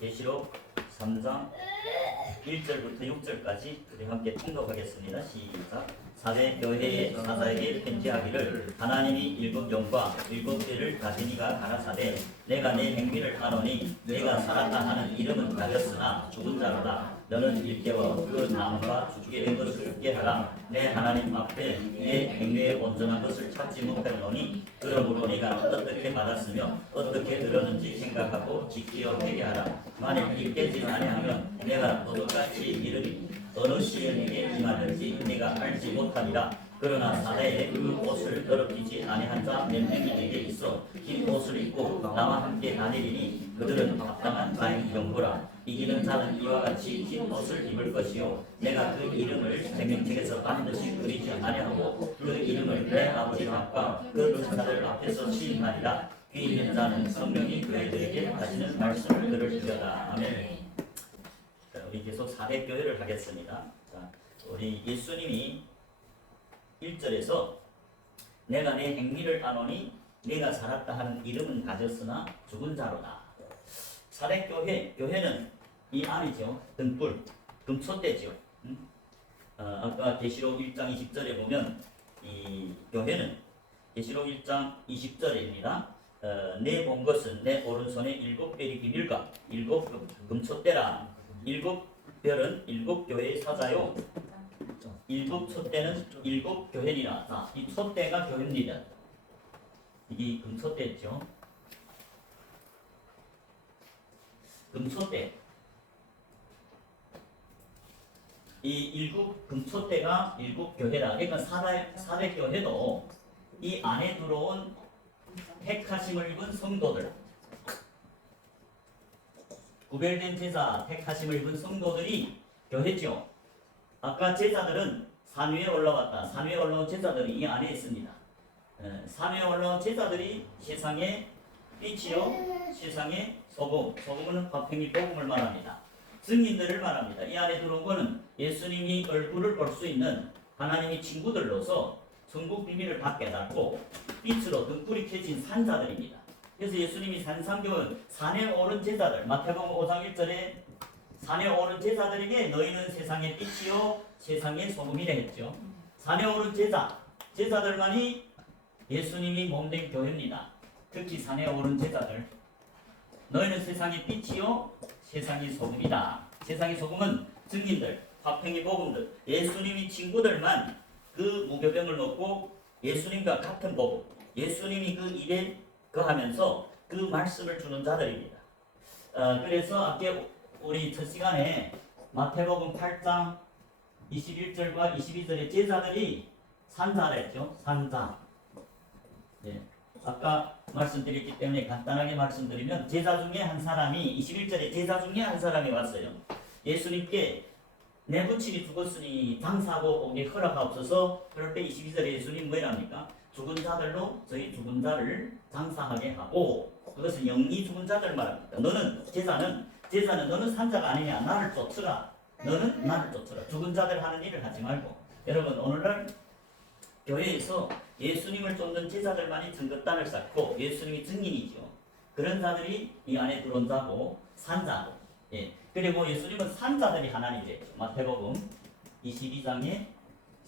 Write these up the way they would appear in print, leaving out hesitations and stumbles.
계시록 3장 1절부터 6절까지 우리 함께 통독하겠습니다. 시작. 사대 교회의 사사에게 편지하기를 하나님이 일곱 영과 일곱 뼈를 가지니가 가라사대 내가 내 행위를 아노니 내가 살았다 하는 이름은 가졌으나 죽은 자로다. 너는 일깨워 그 나무가 죽게 된 것을 죽게 하라. 내 하나님 앞에 내 행위의 온전한 것을 찾지 못하노니 그러므로 네가 어떻게 받았으며 어떻게 들었는지 생각하고 지키어 회개하라. 만일 일깨지 아니하면 내가 너같이 이르니 어느 시에 내게 임하는지 내가 알지 못하리라. 그러나 사대에 그 옷을 더럽히지 아니한 자 몇 명이 내게 있어 흰 옷을 입고 나와 함께 다니리니 그들은 합당한 자의 경부라. 이기는 자는 이와 같이 흰 옷을 입을 것이요 내가 그 이름을 생명책에서 반드시 그리지 아니하고 그 이름을 내 아버지 앞과 그 천사들 앞에서 시인하리라. 귀 있는 자는 성령이 그들에게 하시는 말씀을 들을지어다. 아멘. 자, 우리 계속 사대교회를 하겠습니다. 자, 우리 예수님이 1절에서 내가 내 행위를 아노니 내가 살았다 하는 이름은 가졌으나 죽은 자로다. 사대교회, 교회는 이 안이죠. 등불, 금촛대죠. 아까 계시록 1장 20절에 보면 이 교회는 계시록 1장 20절입니다. 내 본 것은 내 오른손에 일곱 별이 비밀과 일곱 금촛대라. 일곱 별은 일곱 교회의 사자요. 일곱 촛대는 일곱 교회니라. 자, 이 촛대가 교회입니다. 이게 금촛대죠. 금촛대. 이 일곱 금촛대가 일곱 교회다. 그러니까 사대 교회도 이 안에 들어온 택하심을 입은 성도들, 구별된 제자, 택하심을 입은 성도들이 교회죠. 아까 제자들은 산 위에 올라왔다. 산 위에 올라온 제자들이 이 안에 있습니다. 산 위에 올라온 제자들이 세상의 빛이요, 세상의 소금. 소금은 화평이 복음을 말합니다. 증인들을 말합니다. 이 안에 들어온 것은 예수님이 얼굴을 볼 수 있는 하나님의 친구들로서 천국 비밀을 다 깨닫고 빛으로 등불이 켜진 산자들입니다. 그래서 예수님이 산상교훈 산에 오른 제자들, 마태복음 5장 1절에 산에 오른 제자들에게 너희는 세상의 빛이요 세상의 소금이라 했죠. 산에 오른 제자들만이 예수님이 몸된 교회입니다. 특히 산에 오른 제자들, 너희는 세상의 빛이요 세상의 소금이다. 세상의 소금은 증인들, 화평의 복음들, 예수님이 친구들만 그 무교병을 먹고 예수님과 같은 복음, 예수님이 그 입에 거하면서 그 말씀을 주는 자들입니다. 그래서 아까 우리 첫 시간에 마태복음 8장 21절과 22절에 제자들이 산자라 했죠. 산자. 네. 아까 말씀드렸기 때문에 간단하게 말씀드리면 제자 중에 한 사람이 21절에 제자 중에 한 사람이 왔어요. 예수님께 내 부친이 죽었으니 장사하고 오게 허락하옵소서. 그럴 때 22절에 예수님 뭐랍니까? 죽은 자들로 저희 죽은 자를 장사하게 하고, 그것은 영리 죽은 자들 말합니다. 너는 제자는 너는 산자가 아니냐. 나를 쫓으라. 너는 나를 쫓으라. 죽은 자들 하는 일을 하지 말고. 여러분, 오늘날 교회에서 예수님을 쫓는 제자들만이 증거단을 쌓고 예수님이 증인이죠. 그런 자들이 이 안에 들어온 자고 산자고. 예. 그리고 예수님은 산자들이 하나님이죠. 마태복음 22장에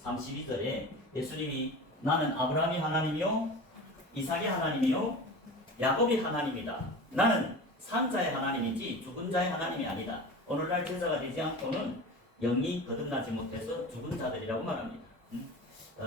32절에 예수님이 나는 아브라함이 하나님이요 이삭의 하나님이요 야곱이 하나님이다. 나는 산자의 하나님이지 죽은 자의 하나님이 아니다. 오늘날 제자가 되지 않고는 영이 거듭나지 못해서 죽은 자들이라고 말합니다.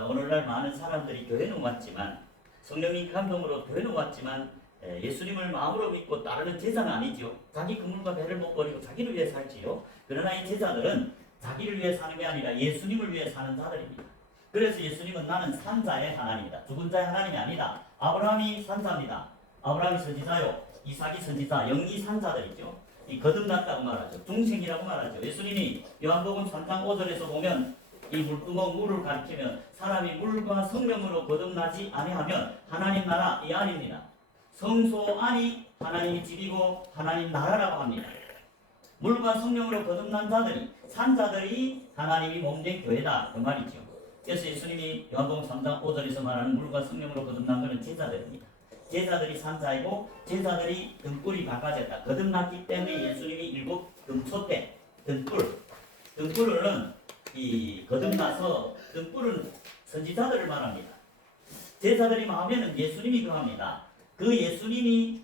오늘날 많은 사람들이 교회는 왔지만 성령의 감동으로 교회는 왔지만 예수님을 마음으로 믿고 따르는 제자는 아니지요. 자기 그물과 배를 못 버리고 자기를 위해 살지요. 그러나 이 제자들은 자기를 위해 사는 게 아니라 예수님을 위해 사는 자들입니다. 그래서 예수님은 나는 산자의 하나님이다. 죽은 자의 하나님이 아니다. 아브라함이 산자입니다. 아브라함이 선지자요. 이삭이 선지자, 영이 산자들이죠. 이 거듭났다고 말하죠. 중생이라고 말하죠. 예수님이 요한복음 3장 5절에서 보면 이 물구멍 물을 가리키면 사람이 물과 성령으로 거듭나지 아니하면 하나님 나라 이 안입니다. 성소 안이 하나님의 집이고 하나님 나라라고 합니다. 물과 성령으로 거듭난 자들이 산자들이 하나님이 몸된 교회다 그 말이죠. 그래서 예수님이 요한복음 3장 5절에서 말하는 물과 성령으로 거듭난 것은 제자들입니다. 제자들이 산자이고 제자들이 등불이 바꿔졌다. 거듭났기 때문에 예수님이 일곱 금초 때 등불은 이 거듭나서 등불은 선지자들을 말합니다. 제자들이 마음에는 예수님이 거합니다. 그 예수님이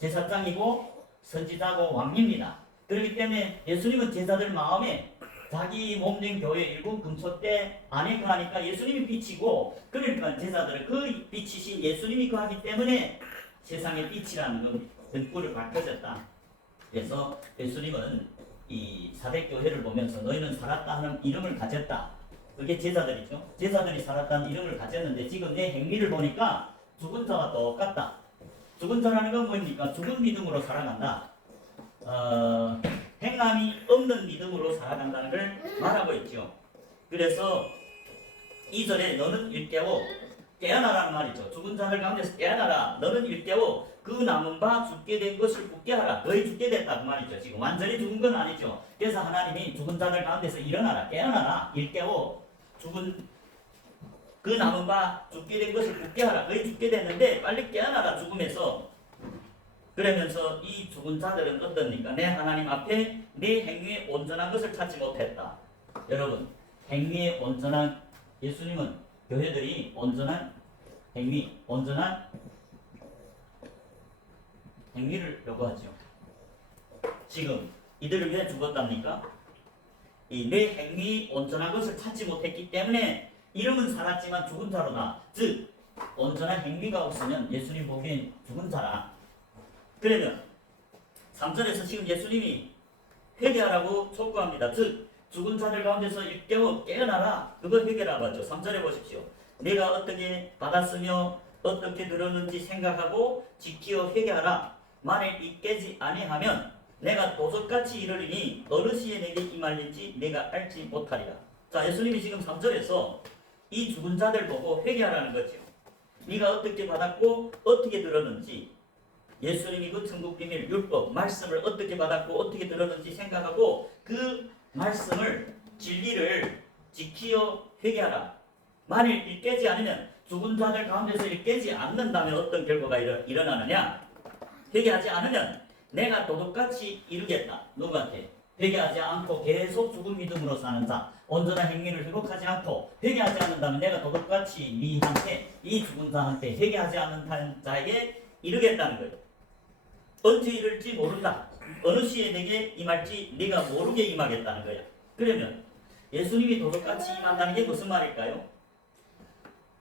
제사장이고 선지자고 왕입니다. 그렇기 때문에 예수님은 제자들 마음에 자기 몸된 교회 일곱 금초 때 안에 거하니까 예수님이 빛이고, 그러니까 제자들은 그 빛이신 예수님이 거하기 때문에 세상의 빛이라는 그 등불을 밝혀졌다. 그래서 예수님은 이 사대교회를 보면서 너희는 살았다 하는 이름을 가졌다. 그게 제자들이죠. 제자들이 살았다는 이름을 가졌는데 지금 내 행위를 보니까 죽은 자와 똑같다. 죽은 자라는 건 뭡니까? 죽은 믿음으로 살아간다. 행함이 없는 믿음으로 살아간다는 걸 말하고 있죠. 그래서 2절에 너는 일깨워 깨어나라는 말이죠. 죽은 자들 가운데서 깨어나라. 너는 일깨워 그 남은 바 죽게 된 것을 굳게 하라. 너희 죽게 됐다 그 말이죠. 지금 완전히 죽은 건 아니죠. 그래서 하나님이 죽은 자들 가운데서 일어나라, 깨어나라, 일깨워 죽은 그 남은 바 죽게 된 것을 굳게 하라. 너희 죽게 됐는데 빨리 깨어나라 죽음에서. 그러면서 이 죽은 자들은 어떻습니까? 내 하나님 앞에 내 행위에 온전한 것을 찾지 못했다. 여러분, 행위에 온전한, 예수님은 교회들이 온전한 행위, 온전한 행위를 요구하죠. 지금 이들을 왜 죽었답니까? 이 내 행위 온전한 것을 찾지 못했기 때문에 이름은 살았지만 죽은 자로다. 즉 온전한 행위가 없으면 예수님 보기엔 죽은 자라. 그러면 3절에서 지금 예수님이 회개하라고 촉구합니다. 즉 죽은 자들 가운데서 일깨워 깨어나라. 그거 회개라고 하죠. 3절에 보십시오. 내가 어떻게 받았으며 어떻게 들었는지 생각하고 지키어 회개하라. 만일 이 깨지 아니하면 내가 도적같이 이르리니 어느 시에 내게 임할는지 내가 알지 못하리라. 자, 예수님이 지금 3절에서 이 죽은 자들 보고 회개하라는 거죠. 네가 어떻게 받았고 어떻게 들었는지, 예수님이 그 천국 비밀 율법 말씀을 어떻게 받았고 어떻게 들었는지 생각하고 그 말씀을 진리를 지키어 회개하라. 만일 일 깨지 않으면, 죽은 자들 가운데서 일 깨지 않는다면 어떤 결과가 일어나느냐? 회개하지 않으면 내가 도둑같이 이루겠다. 누구한테? 회개하지 않고 계속 죽은 믿음으로 사는 자, 온전한 행위를 회복하지 않고 회개하지 않는다면 내가 도둑같이 니한테, 이 죽은 자한테, 회개하지 않는 자에게 이르겠다는 거예요. 언제 이룰지 모른다. 어느 시에 내게 임할지 네가 모르게 임하겠다는 거야. 그러면 예수님이 도둑같이 임한다는 게 무슨 말일까요?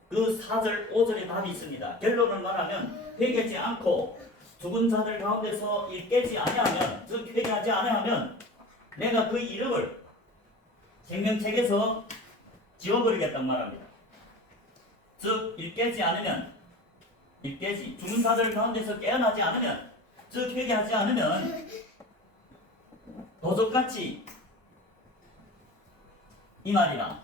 그 4절, 5절에 답이 있습니다. 결론을 말하면 회개하지 않고 죽은 자들 가운데서 일 깨지 아니하면, 즉 회개하지 아니하면 내가 그 이름을 생명책에서 지워버리겠단 말합니다. 즉 일 깨지 않으면, 일 깨지, 죽은 자들 가운데서 깨어나지 않으면, 즉 회개하지 않으면 도적같이 이 말이라.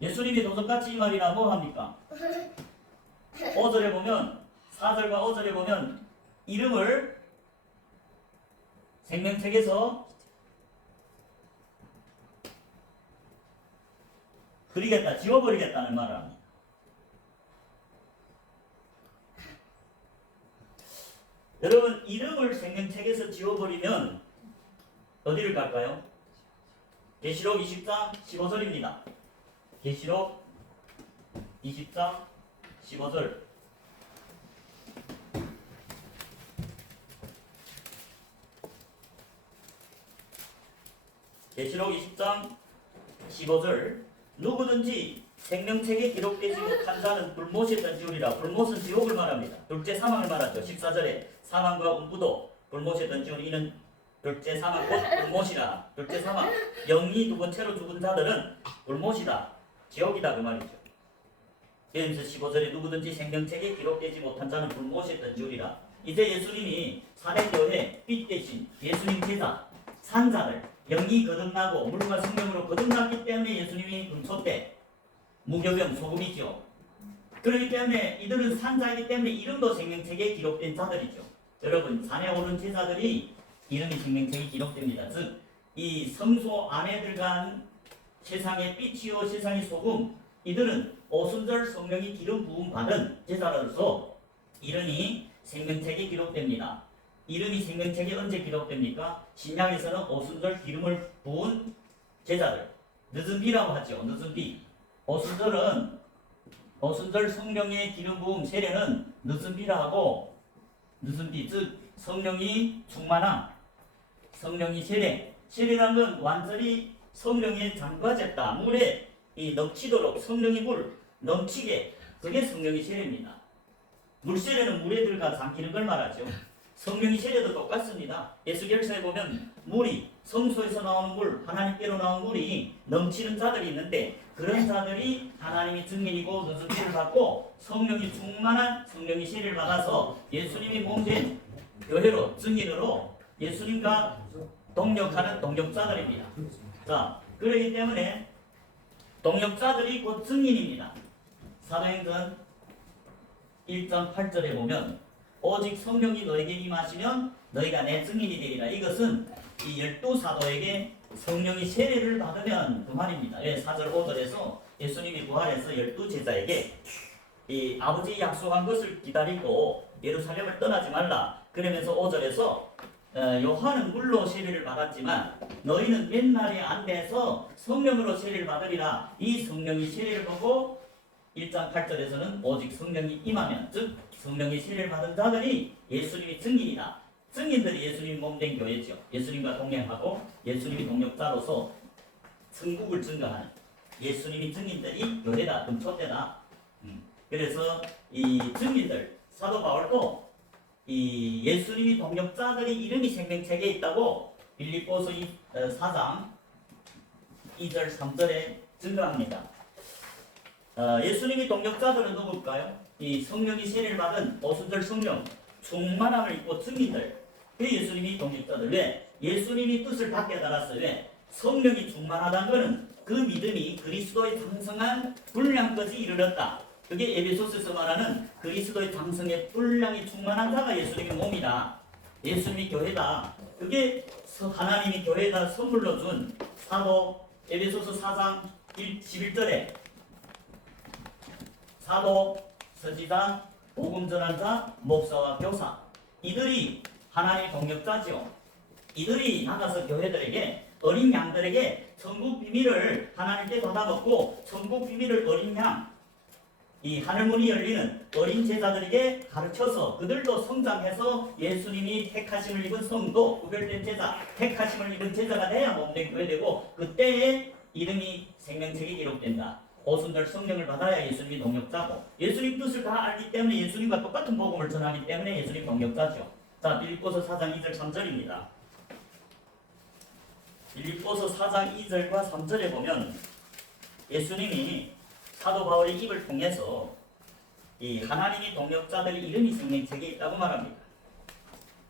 예수님이 도적같이 이 말이라 뭐 합니까? 5절에 보면, 4절과 5절에 보면 이름을 생명책에서 그리겠다, 지워버리겠다는 말을 합니다. 여러분, 이름을 생명책에서 지워버리면 어디를 갈까요? 계시록 20장 15절입니다. 계시록 20장 15절. 계시록 20장 15절. 누구든지 생명책에 기록되지 못한 자는 불못에 던지우리라. 불못은 지옥을 말합니다. 둘째 사망을 말하죠. 14절에 사망과 운부도 불못에 던지우니 이는 둘째 사망 곧 불못이라. 둘째 사망, 영이 두 번째로 죽은 자들은 불못이다, 지옥이다 그 말이죠. 그래서 15절에 누구든지 생명책에 기록되지 못한 자는 불못에 던지우리라. 이제 예수님이 사대교회 빛 대신 예수님 제자 산자들, 영이 거듭나고 물과 성령으로 거듭났기 때문에 예수님이 금초 때 무교병 소금이죠. 그렇기 때문에 이들은 산자이기 때문에 이름도 생명책에 기록된 자들이죠. 여러분, 산에 오른 제자들이 이름이 생명책에 기록됩니다. 즉, 이 성소 안에 들어간 세상의 빛이요 세상의 소금, 이들은 오순절 성령이 기름 부음 받은 제자로서 이름이 생명책에 기록됩니다. 이름이 생명책에 언제 기록됩니까? 신약에서는 오순절 기름을 부은 제자들, 늦은 비라고 하죠. 늦은 비. 오순절 성령의 기름 부음 세례는 늦은 비라 하고, 늦은 비, 즉 성령이 충만함, 성령이 세례라는 건 완전히 성령에 잠가졌다. 물에 넘치도록 성령의 물 넘치게, 그게 성령의 세례입니다. 물세례는 물에 들어가 잠기는 걸 말하죠. 성령의 세례도 똑같습니다. 예수결서에 보면 물이, 성소에서 나오는 물, 하나님께로 나온 물이 넘치는 자들이 있는데, 그런 자들이 하나님이 증인이고 늦은 피를 받고 성령이 충만한 성령의 세례를 받아서 예수님이 몸된 교회로, 증인으로 예수님과 동력하는 동력자들입니다. 자, 그렇기 때문에 동력자들이 곧 증인입니다. 사도행전 1장 8절에 보면 오직 성령이 너에게 임하시면 너희가 내 증인이 되리라. 이것은 이 12사도에게 성령이 세례를 받으면 그 말입니다. 4절 5절에서 예수님이 부활해서 12제자에게 이 아버지 약속한 것을 기다리고 예루살렘을 떠나지 말라. 그러면서 5절에서 요한은 물로 세례를 받았지만 너희는 옛날에 안 돼서 성령으로 세례를 받으리라. 이 성령이 세례를 보고 1장 8절에서는 오직 성령이 임하면, 즉 성령이 세례를 받은 자들이 예수님이 증인이다. 증인들이 예수님 몸된 교회죠. 예수님과 동행하고 예수님이 동력자로서 천국을 증거하는 예수님이 증인들이 교회다, 금초대다. 그래서 이 증인들, 사도 바울도 이 예수님이 동력자들의 이름이 생명책에 있다고 빌립보서 4장 2절 3절에 증거합니다. 예수님이 동력자들은 누굴까요? 이 성령이 세례를 받은 오순절 성령 충만함을 입고 증인들, 그 예수님이 동력자들. 왜? 예수님이 뜻을 다 깨달았어요. 왜? 성령이 충만하다는 것은 그 믿음이 그리스도의 장성한 분량까지 이르렀다. 그게 에베소서에서 말하는 그리스도의 장성의 분량이 충만한 자가 예수님의 몸이다. 예수님이 교회다. 그게 하나님이 교회에다 선물로 준 사도, 에베소서 4장 11절에 사도, 서지자, 복음 전환자, 목사와 교사, 이들이 하나님의 동력자죠. 이들이 나가서 교회들에게, 어린 양들에게 천국 비밀을 하나님께 받아먹고 천국 비밀을 어린 양, 이 하늘문이 열리는 어린 제자들에게 가르쳐서 그들도 성장해서 예수님이 택하심을 입은 성도, 구별된 제자, 택하심을 입은 제자가 돼야 몸된 교회 되고, 그때의 이름이 생명책에 기록된다. 오순절 성령을 받아야 예수님이 동력자고, 예수님 뜻을 다 알기 때문에 예수님과 똑같은 복음을 전하기 때문에 예수님 동력자죠. 자, 빌립보서 4장 2절 3절입니다. 빌립보서 4장 2절과 3절에 보면 예수님이 사도 바울의 입을 통해서 이 하나님이 동력자들의 이름이 생명책에 있다고 말합니다.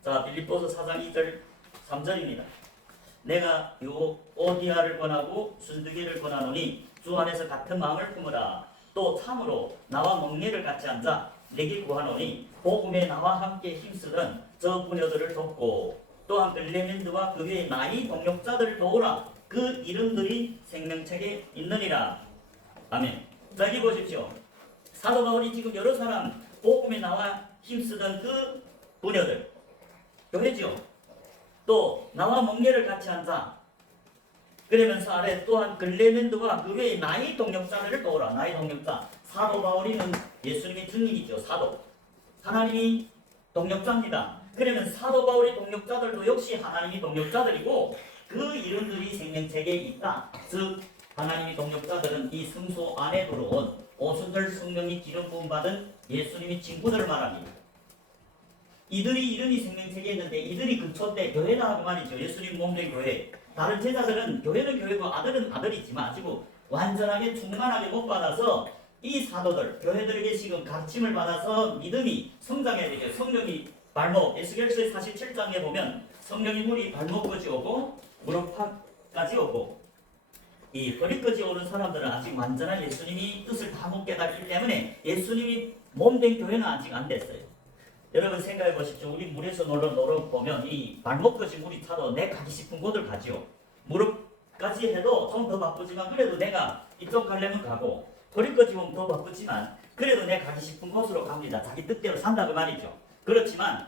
자, 빌립보서 4장 2절 3절입니다. 내가 오디아를 권하고 순두개를 권하노니 주 안에서 같은 마음을 품으라. 또 참으로 나와 멍례를 같이 앉아 내게 구하노니 복음에 나와 함께 힘쓰던 저 부녀들을 돕고 또한 클레멘드와 그 외의 나이 동력자들을 도우라. 그 이름들이 생명책에 있느니라. 아멘. 자, 여기 보십시오. 사도 바울이 지금 여러 사람 복음에 나와 힘쓰던 그 부녀들, 교회죠. 또 나와 멍례를 같이 앉아. 그러면서 아래 또한 클레멘드와 그 외의 나이 동력자들을 도우라. 나이 동력자. 사도 바울이는 예수님의 증인이죠. 사도. 하나님이 동력자입니다. 그러면 사도 바울의 동력자들도 역시 하나님이 동력자들이고 그 이름들이 생명책에 있다. 즉 하나님의 동력자들은 이 성소 안에 들어온 오순절 성령이 기름 부음 받은 예수님의 친구들을 말합니다. 이들이 이름이 생명책에 있는데 이들이 근처때 교회다 하고 말이죠. 예수님 몸된 교회. 다른 제자들은 교회는 교회고 아들은 아들이지만 아직은 완전하게 충만하게 못 받아서 이 사도들, 교회들에게 지금 가르침을 받아서 믿음이 성장해야 되죠. 성령이 발목, 에스겔서의 47장에 보면 성령이 물이 발목까지 오고 무릎까지 오고 이 허리까지 오는 사람들은 아직 완전한 예수님이 뜻을 다 못 깨닫기 때문에 예수님이 몸된 교회는 아직 안 됐어요. 여러분 생각해 보십시오. 우리 물에서 놀러 보면 이 발목까지 물이 차도 내 가기 싶은 곳을 가지요. 무릎까지 해도 좀 더 바쁘지만 그래도 내가 이쪽 가려면 가고 허리까지 오면 더 바쁘지만 그래도 내 가기 싶은 곳으로 갑니다. 자기 뜻대로 산다 그 말이죠. 그렇지만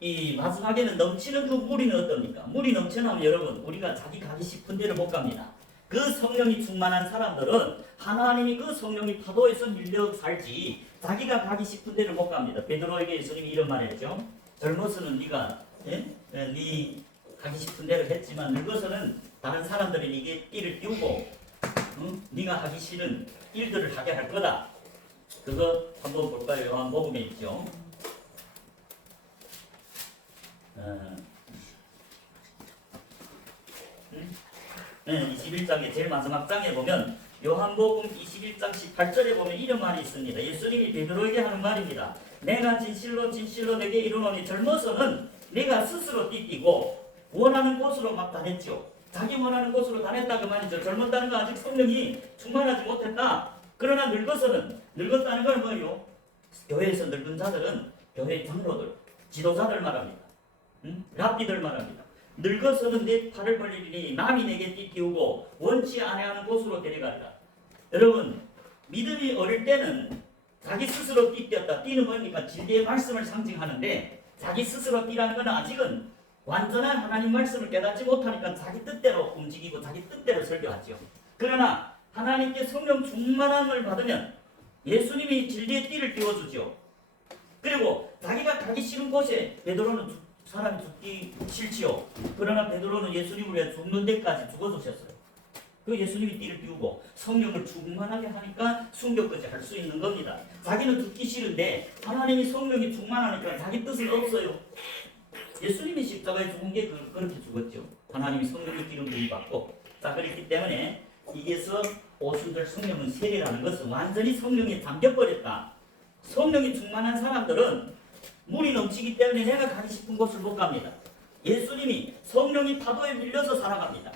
이 마지막에는 넘치는 그 무리는 어떻습니까? 물이 넘쳐나면 여러분 우리가 자기 가기 싶은 데를 못 갑니다. 그 성령이 충만한 사람들은 하나님이 그 성령이 파도에서 밀려 살지 자기가 가기 싶은 데를 못 갑니다. 베드로에게 예수님이 이런 말 했죠. 젊어서는 네가 네 가기 싶은 데를 했지만 늙어서는 다른 사람들이 네게 띠를 띄우고 네가 하기 싫은 일들을 하게 할 거다. 그거 한번 볼까요? 요한복음에 있죠. 21장의 제일 마지막 장에 보면 요한복음 21장 18절에 보면 이런 말이 있습니다. 예수님이 베드로에게 하는 말입니다. 내가 진실로 진실로 내게 이르노니 젊어서는 내가 스스로 띠띠고 원하는 곳으로 막 다녔죠. 자기 원하는 곳으로 다녔다 그 말이죠. 젊었다는 건 아직 성령이 충만하지 못했다. 그러나 늙어서는 늙었다는 건 뭐예요? 교회에서 늙은 자들은 교회 장로들, 지도자들 말합니다. 랍비들 말합니다. 늙어서는 내 팔을 벌리니 남이 내게 띠끼우고 원치 아니하는 곳으로 데려간다. 여러분 믿음이 어릴 때는 자기 스스로 띠뛰었다. 띠는 뭡니까? 진리의 말씀을 상징하는데 자기 스스로 띠라는 건 아직은 완전한 하나님 말씀을 깨닫지 못하니까 자기 뜻대로 움직이고 자기 뜻대로 설교하죠. 그러나 하나님께 성령 충만함을 받으면 예수님이 진리의 띠를 띄워주죠. 그리고 자기가 가기 싫은 곳에 베드로는 사람이 죽기 싫지요. 그러나 베드로는 예수님을 위해 죽는 데까지 죽어주셨어요. 그 예수님이 띠를 띄우고 성령을 충만하게 하니까 순교까지 할 수 있는 겁니다. 자기는 죽기 싫은데 하나님이 성령이 충만하니까 자기 뜻은 없어요. 예수님이 십자가에 죽은 게 그렇게 죽었죠. 하나님이 성령의 기름 부음 받고. 자, 그렇기 때문에 이게서 오순절 성령은 세례라는 것은 완전히 성령에 잠겨버렸다. 성령이 충만한 사람들은 물이 넘치기 때문에 내가 가기 싶은 곳을 못 갑니다. 예수님이 성령이 파도에 밀려서 살아갑니다.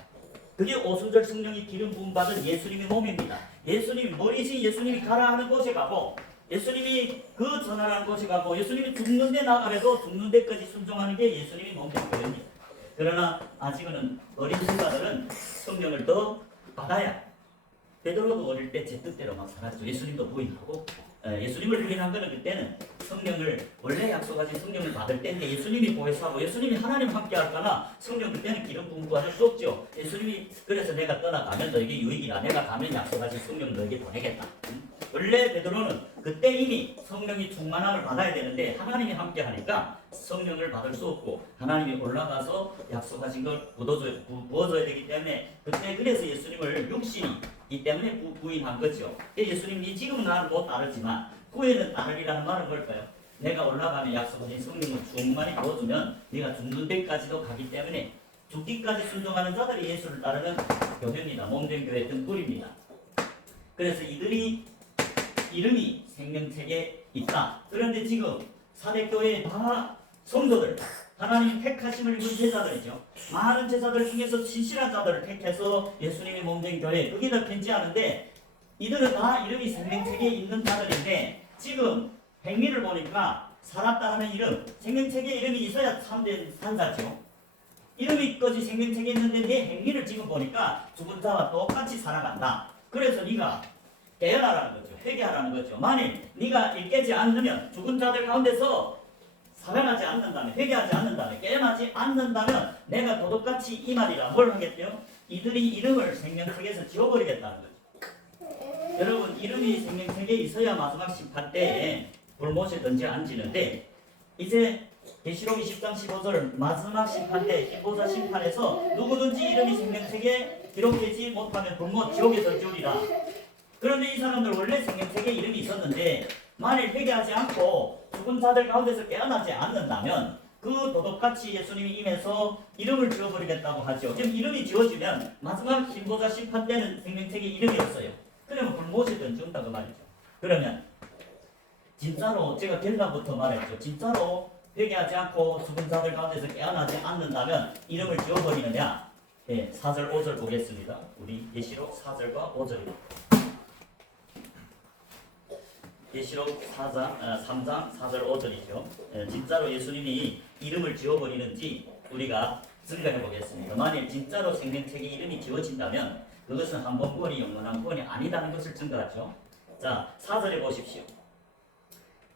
그게 오순절 성령이 기름 부음 받은 예수님의 몸입니다. 예수님이 머리신 예수님이 가라 하는 곳에 가고 예수님이 그 전하라는 곳에 가고 예수님이 죽는 데 나가래도 죽는 데까지 순종하는 게 예수님이 몸된 거입니다. 그러나 아직은 어린 제자들은 성령을 더 받아야. 베드로도 어릴 때 제 뜻대로 막 살았죠. 예수님도 부인하고 예수님을 부인한 거는 그때는 성령을 원래 약속하신 성령을 받을 때인데 예수님이 보혜사하고 예수님이 하나님 함께 할까나 성령 그때는 기름 부음 받을 수 없죠. 예수님이 그래서 내가 떠나가면 너에게 유익이라 내가 가면 약속하신 성령 너에게 보내겠다. 원래 베드로는 그때 이미 성령이 충만함을 받아야 되는데 하나님이 함께 하니까 성령을 받을 수 없고 하나님이 올라가서 약속하신 걸 부어줘야 되기 때문에 그때 그래서 예수님을 육신이 이 때문에 부인한 거죠. 예수님이 지금 나를 못 따르지만 후에는 따르리라는 말은 뭘까요? 내가 올라가면 약속하신 성령을 충만히 부어주면 네가 죽는 데까지도 가기 때문에 죽기까지 순종하는 자들이 예수를 따르는 교회입니다. 몸된 교회 등불입니다. 그래서 이들이 이름이 생명책에 있다. 그런데 지금 사대교회 다 성도들 하나님 택하심을 입은 제자들이죠. 많은 제자들 중에서 신실한 자들을 택해서 예수님이 몸된 교회 그게 더 괜찮은데 이들은 다 이름이 생명책에 있는 자들인데 지금 행위를 보니까 살았다 하는 이름 생명책에 이름이 있어야 참된 산자죠. 이름이 거지 생명책에 있는데 내 행위를 지금 보니까 죽은 자와 똑같이 살아간다. 그래서 네가 깨어나라는 거죠. 회개하라는 거죠. 만일 네가 깨지 않으면 죽은 자들 가운데서 살아나지 않는다면 회개하지 않는다면 깨어나지 않는다면 내가 도둑같이 이 말이라 뭘 하겠대요? 이들이 이름을 생명책에서 지워버리겠다는 거죠. 여러분 이름이 생명책에 있어야 마지막 심판 때에 불못에 던져 앉히는데 이제 계시록 20장 15절 마지막 심판 때 길보자 심판에서 누구든지 이름이 생명책에 기록되지 못하면 불못 지옥에 던지우리라. 그런데 이 사람들 원래 생명책에 이름이 있었는데 만일 회개하지 않고 죽은 자들 가운데서 깨어나지 않는다면 그 도둑같이 예수님이 임해서 이름을 지워버리겠다고 하죠. 그럼 이름이 지워지면 마지막 길보자 심판 때는 생명책에 이름이 없어요. 그러면 불못에 던지운다 그 말이죠. 그러면 진짜로 제가 델라부터 말했죠. 진짜로 회개하지 않고 죽은 자들 가운데서 깨어나지 않는다면 이름을 지워버리느냐? 네, 4절 5절 보겠습니다. 우리 예시록 4절과 5절입니다. 예시록 3장 4절 5절이죠. 진짜로 예수님이 이름을 지워버리는지 우리가 증거해 보겠습니다. 만일 진짜로 생명책에 이름이 지워진다면 그것은 한 번 구원이 영원한 구원이 아니다는 것을 증거하죠. 자, 4절에 보십시오.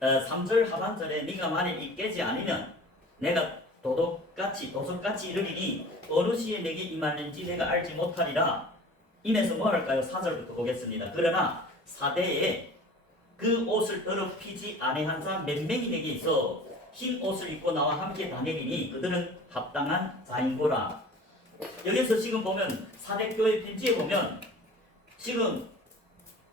3절 하반절에 네가 만일 이 깨지 않으면 내가 도적같이 이르리니 어느 시에 내게 임하는지 내가 알지 못하리라. 임에서 뭐 할까요? 4절부터 보겠습니다. 그러나 사대에 그 옷을 더럽히지 아니한 자 몇 명이 내게 있어 흰 옷을 입고 나와 함께 다니리니 그들은 합당한 자인고라. 여기서 지금 보면 사대교회 편지에 보면 지금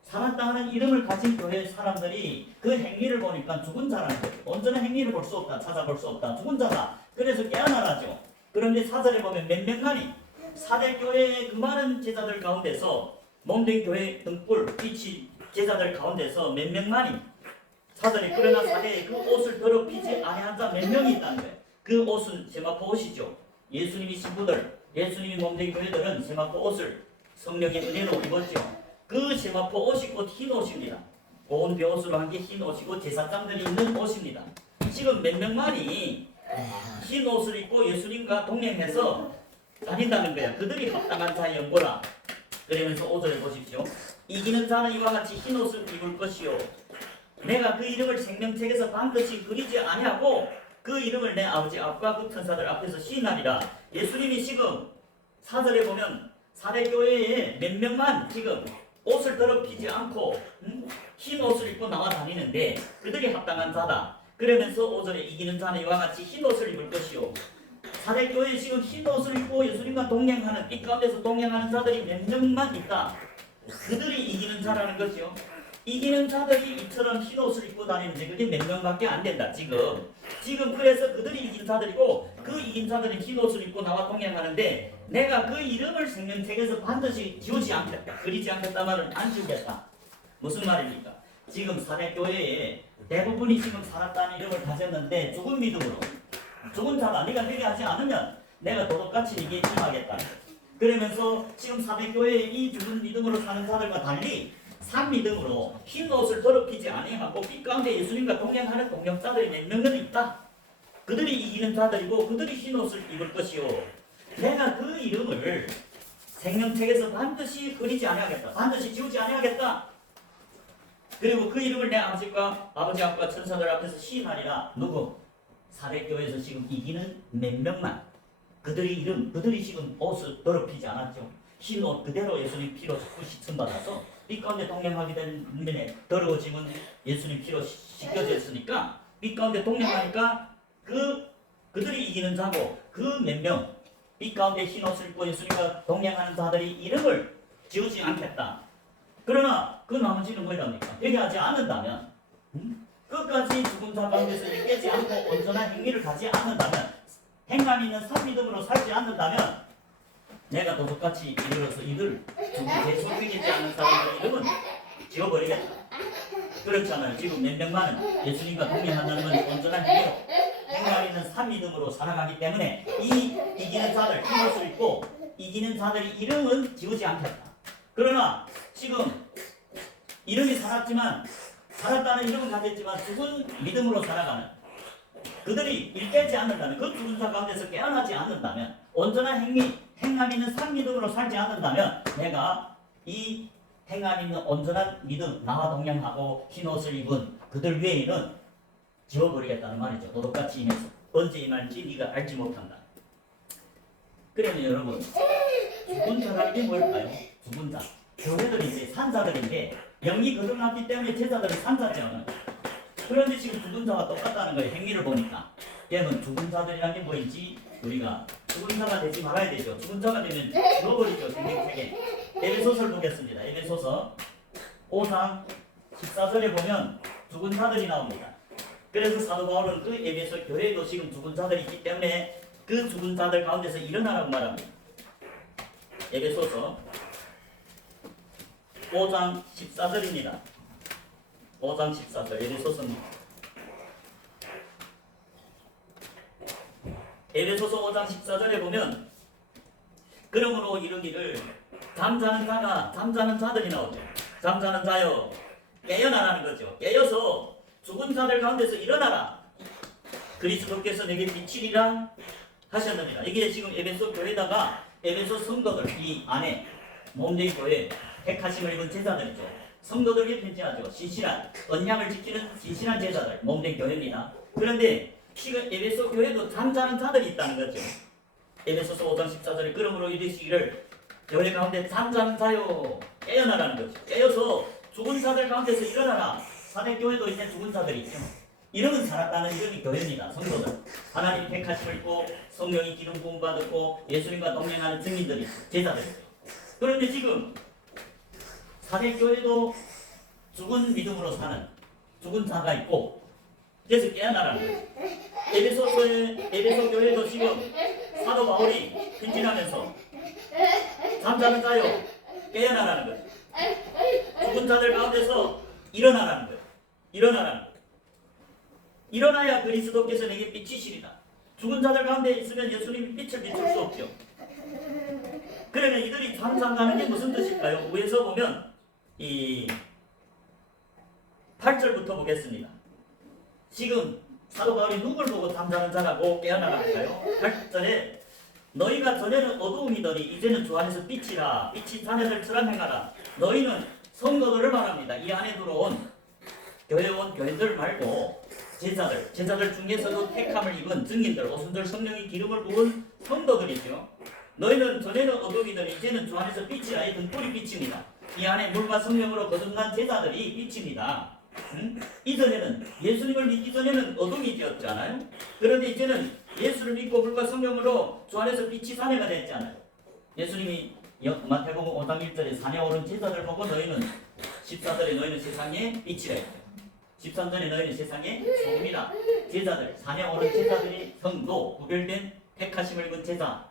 살았다 하는 이름을 가진 교회 사람들이 그 행위를 보니까 죽은 자라는 거죠. 온전한 행위를 볼 수 없다. 찾아볼 수 없다. 죽은 자다. 그래서 깨어나라죠. 그런데 사절에 보면 몇 명만이 사대교회의 그 많은 제자들 가운데서 몸된 교회 등불 빛이 제자들 가운데서 몇 명만이 사절에 그러나 사대에 그 옷을 더럽히지 아니한 자 몇 명이 있다는 거예요. 그 옷은 세마포 옷이죠. 예수님이 신부들, 예수님이 몸된 교회들은 세마포 옷을 성령의 은혜로 입었죠. 그 세마포 옷이 곧 흰 옷입니다. 고운 베옷으로 한 게 흰 옷이고 제사장들이 입는 옷입니다. 지금 몇 명만이 흰 옷을 입고 예수님과 동행해서 다닌다는 거야. 그들이 합당한 자의 연고라. 그러면서 5절에 보십시오. 이기는 자는 이와 같이 흰 옷을 입을 것이요 내가 그 이름을 생명책에서 반드시 그리지 아니하고 그 이름을 내 아버지 앞과 그 천사들 앞에서 시인하리라. 예수님이 지금 4절에 보면 사대교회에 몇 명만 지금 옷을 더럽히지 않고 흰 옷을 입고 나와 다니는데 그들이 합당한 자다. 그러면서 5절에 이기는 자는 이와 같이 흰 옷을 입을 것이요 사대교회에 지금 흰 옷을 입고 예수님과 동행하는 이 가운데서 동행하는 자들이 몇 명만 있다. 그들이 이기는 자라는 거죠. 이기는 자들이 이처럼 흰 옷을 입고 다니는데 그게 몇 명밖에 안 된다. 지금 그래서 그들이 이긴 자들이고 그 이긴 자들이 흰 옷을 입고 나와 동행하는데 내가 그 이름을 생명책에서 반드시 지우지 않겠다. 그리지 않겠다 말은 안 지우겠다. 무슨 말입니까? 지금 사대교회에 대부분이 지금 살았다는 이름을 가졌는데 죽은 믿음으로 죽은 자다. 네가 회개하지 않으면 내가 도둑같이 네게 임하겠다. 그러면서 지금 사대교회에 이 죽은 믿음으로 사는 자들과 달리 산 믿음으로 흰 옷을 더럽히지 아니하고 빛 가운데 예수님과 동행하는 동역자들이 몇 명은 있다. 그들이 이기는 자들이고 그들이 흰 옷을 입을 것이요 내가 그 이름을 생명책에서 반드시 그리지 아니하겠다. 반드시 지우지 아니하겠다. 그리고 그 이름을 내 아버지 앞과 천사들 앞에서 시인하리라. 누구? 사대교회에서 지금 이기는 몇 명만 그들이 지금 옷을 더럽히지 않았죠. 흰 옷 그대로 예수님 피로 자꾸 씻음받아서 빛 가운데 동행하게 된 면에 더러워짐은 예수님 피로 씻겨졌으니까 빛 가운데 동행하니까 그들이 이기는 자고 그 몇 명 빛 가운데 흰 옷을 입고 예수님과 동행하는 자들이 이름을 지우지 않겠다. 그러나 그 나머지는 뭐랍니까? 회개하지 않는다면 끝까지 죽은 자 가운데서 깨지 않고 온전한 행위를 가지 않는다면 행함 있는 선믿음으로 살지 않는다면 내가 도둑같이 이르러서 이들 제 속이지 않는 사람의 이름은 지워버리겠다. 그렇잖아요. 지금 몇 명만은 예수님과 동행한다는 건 온전한 행위로 행함 있는 선믿음으로 살아가기 때문에 이기는 자들 흰 옷을 입고 이기는 자들의 이름은 지우지 않겠다. 그러나 지금 이름이 살았다는 이름은 가졌지만 죽은 믿음으로 살아가는 그들이 일깨지 않는다면 그 죽은 자 가운데서 깨어나지 않는다면 온전한 행함 있는 산 믿음으로 살지 않는다면 내가 이 행함 있는 온전한 믿음 나와 동행하고 흰 옷을 입은 그들 외에는 지워버리겠다는 말이죠. 도둑같이 임해서 언제 임할지 네가 알지 못한다. 그러면 여러분 죽은 자라는 게 뭘까요? 죽은 자 교회들인데 산자들인데 영이 거듭났기 때문에 제자들은 산자죠. 그런데 지금 죽은 자와 똑같다는 거예요. 행위를 보니까. 그러면 죽은 자들이란 게 뭐인지 우리가 죽은 자가 되지 말아야 되죠. 죽은 자가 되면 죽어버리죠. 생명책에. 에베소서를 보겠습니다. 에베소서 5장 14절에 보면 죽은 자들이 나옵니다. 그래서 사도 바울은 그 에베소 교회에도 지금 죽은 자들이 있기 때문에 그 죽은 자들 가운데서 일어나라고 말합니다. 에베소서 5장 14절입니다. 5장 14절 에베소서입니다. 에베소서 5장 14절에 보면 그러므로 이르기를 잠자는 자들이 나오죠. 잠자는 자여 깨어나라는 거죠. 깨어서 죽은 자들 가운데서 일어나라. 그리스도께서 내게 비치리라 하셨느니라. 이게 지금 에베소 교회다가 에베소 성도들 이 안에 몸된 교회 택하심을 입은 제자들이죠. 성도들에게 편지하죠. 신실한 언약을 지키는 신실한 제자들, 몸된 교회입니다. 그런데 지금 에베소 교회도 잠자는 자들이 있다는 거죠. 에베소서 5장 14절에 그러므로 이르시기를 교회 가운데 잠자는 자요 깨어나라는 거죠. 깨어서 죽은 자들 가운데서 일어나라. 사대교회도 이제 죽은 자들이 있죠. 이름은 살았다는 이름이 교회입니다. 성도들. 하나님 택하심을 입고 성령이 기름 부음 받았고 예수님과 동행하는 증인들이 제자들. 그런데 지금 사대교회도 죽은 믿음으로 사는 죽은 자가 있고 그래서 깨어나라는 거예요. 에베소 교회도 지금 사도 바울이 편지하면서 잠자는 자요 깨어나라는 거예요. 죽은 자들 가운데서 일어나라는 거예요. 일어나라는 거예요. 일어나야 그리스도께서 내게 비치시리다. 죽은 자들 가운데 있으면 예수님이 빛을 비출 수 없죠. 그러면 이들이 잠잠하는 게 무슨 뜻일까요? 위에서 보면 이 8절부터 보겠습니다. 지금 사도 바울이 누굴 보고 잠자는 자라고 깨어나라는가요? 8절에 너희가 전에는 어두움이더니 이제는 주 안에서 빛이라. 빛이 자네들처럼 행하라. 너희는 성도들을 말합니다. 이 안에 들어온 교회 온 교인들 말고 제자들 중에서도 택함을 입은 증인들, 오순절 성령의 기름을 부은 성도들이죠. 너희는 전에는 어두움이더니 이제는 주 안에서 빛이라. 이 등불이 빛입니다. 이 안에 물과 성령으로 거듭난 제자들이 빛입니다. 이전에는 예수님을 믿기 전에는 어둠이 되었잖아요. 그런데 이제는 예수를 믿고 물과 성령으로 주 안에서 빛이 사내가 됐잖아요. 예수님이 마태복음 5장 1절에 산에 오른 제자들 보고 너희는 14절에 너희는 세상의 빛이라 했어요. 13절에 너희는 세상의 소금이다. 제자들, 산에 오른 제자들이 성도, 구별된 택하심을 입은 제자,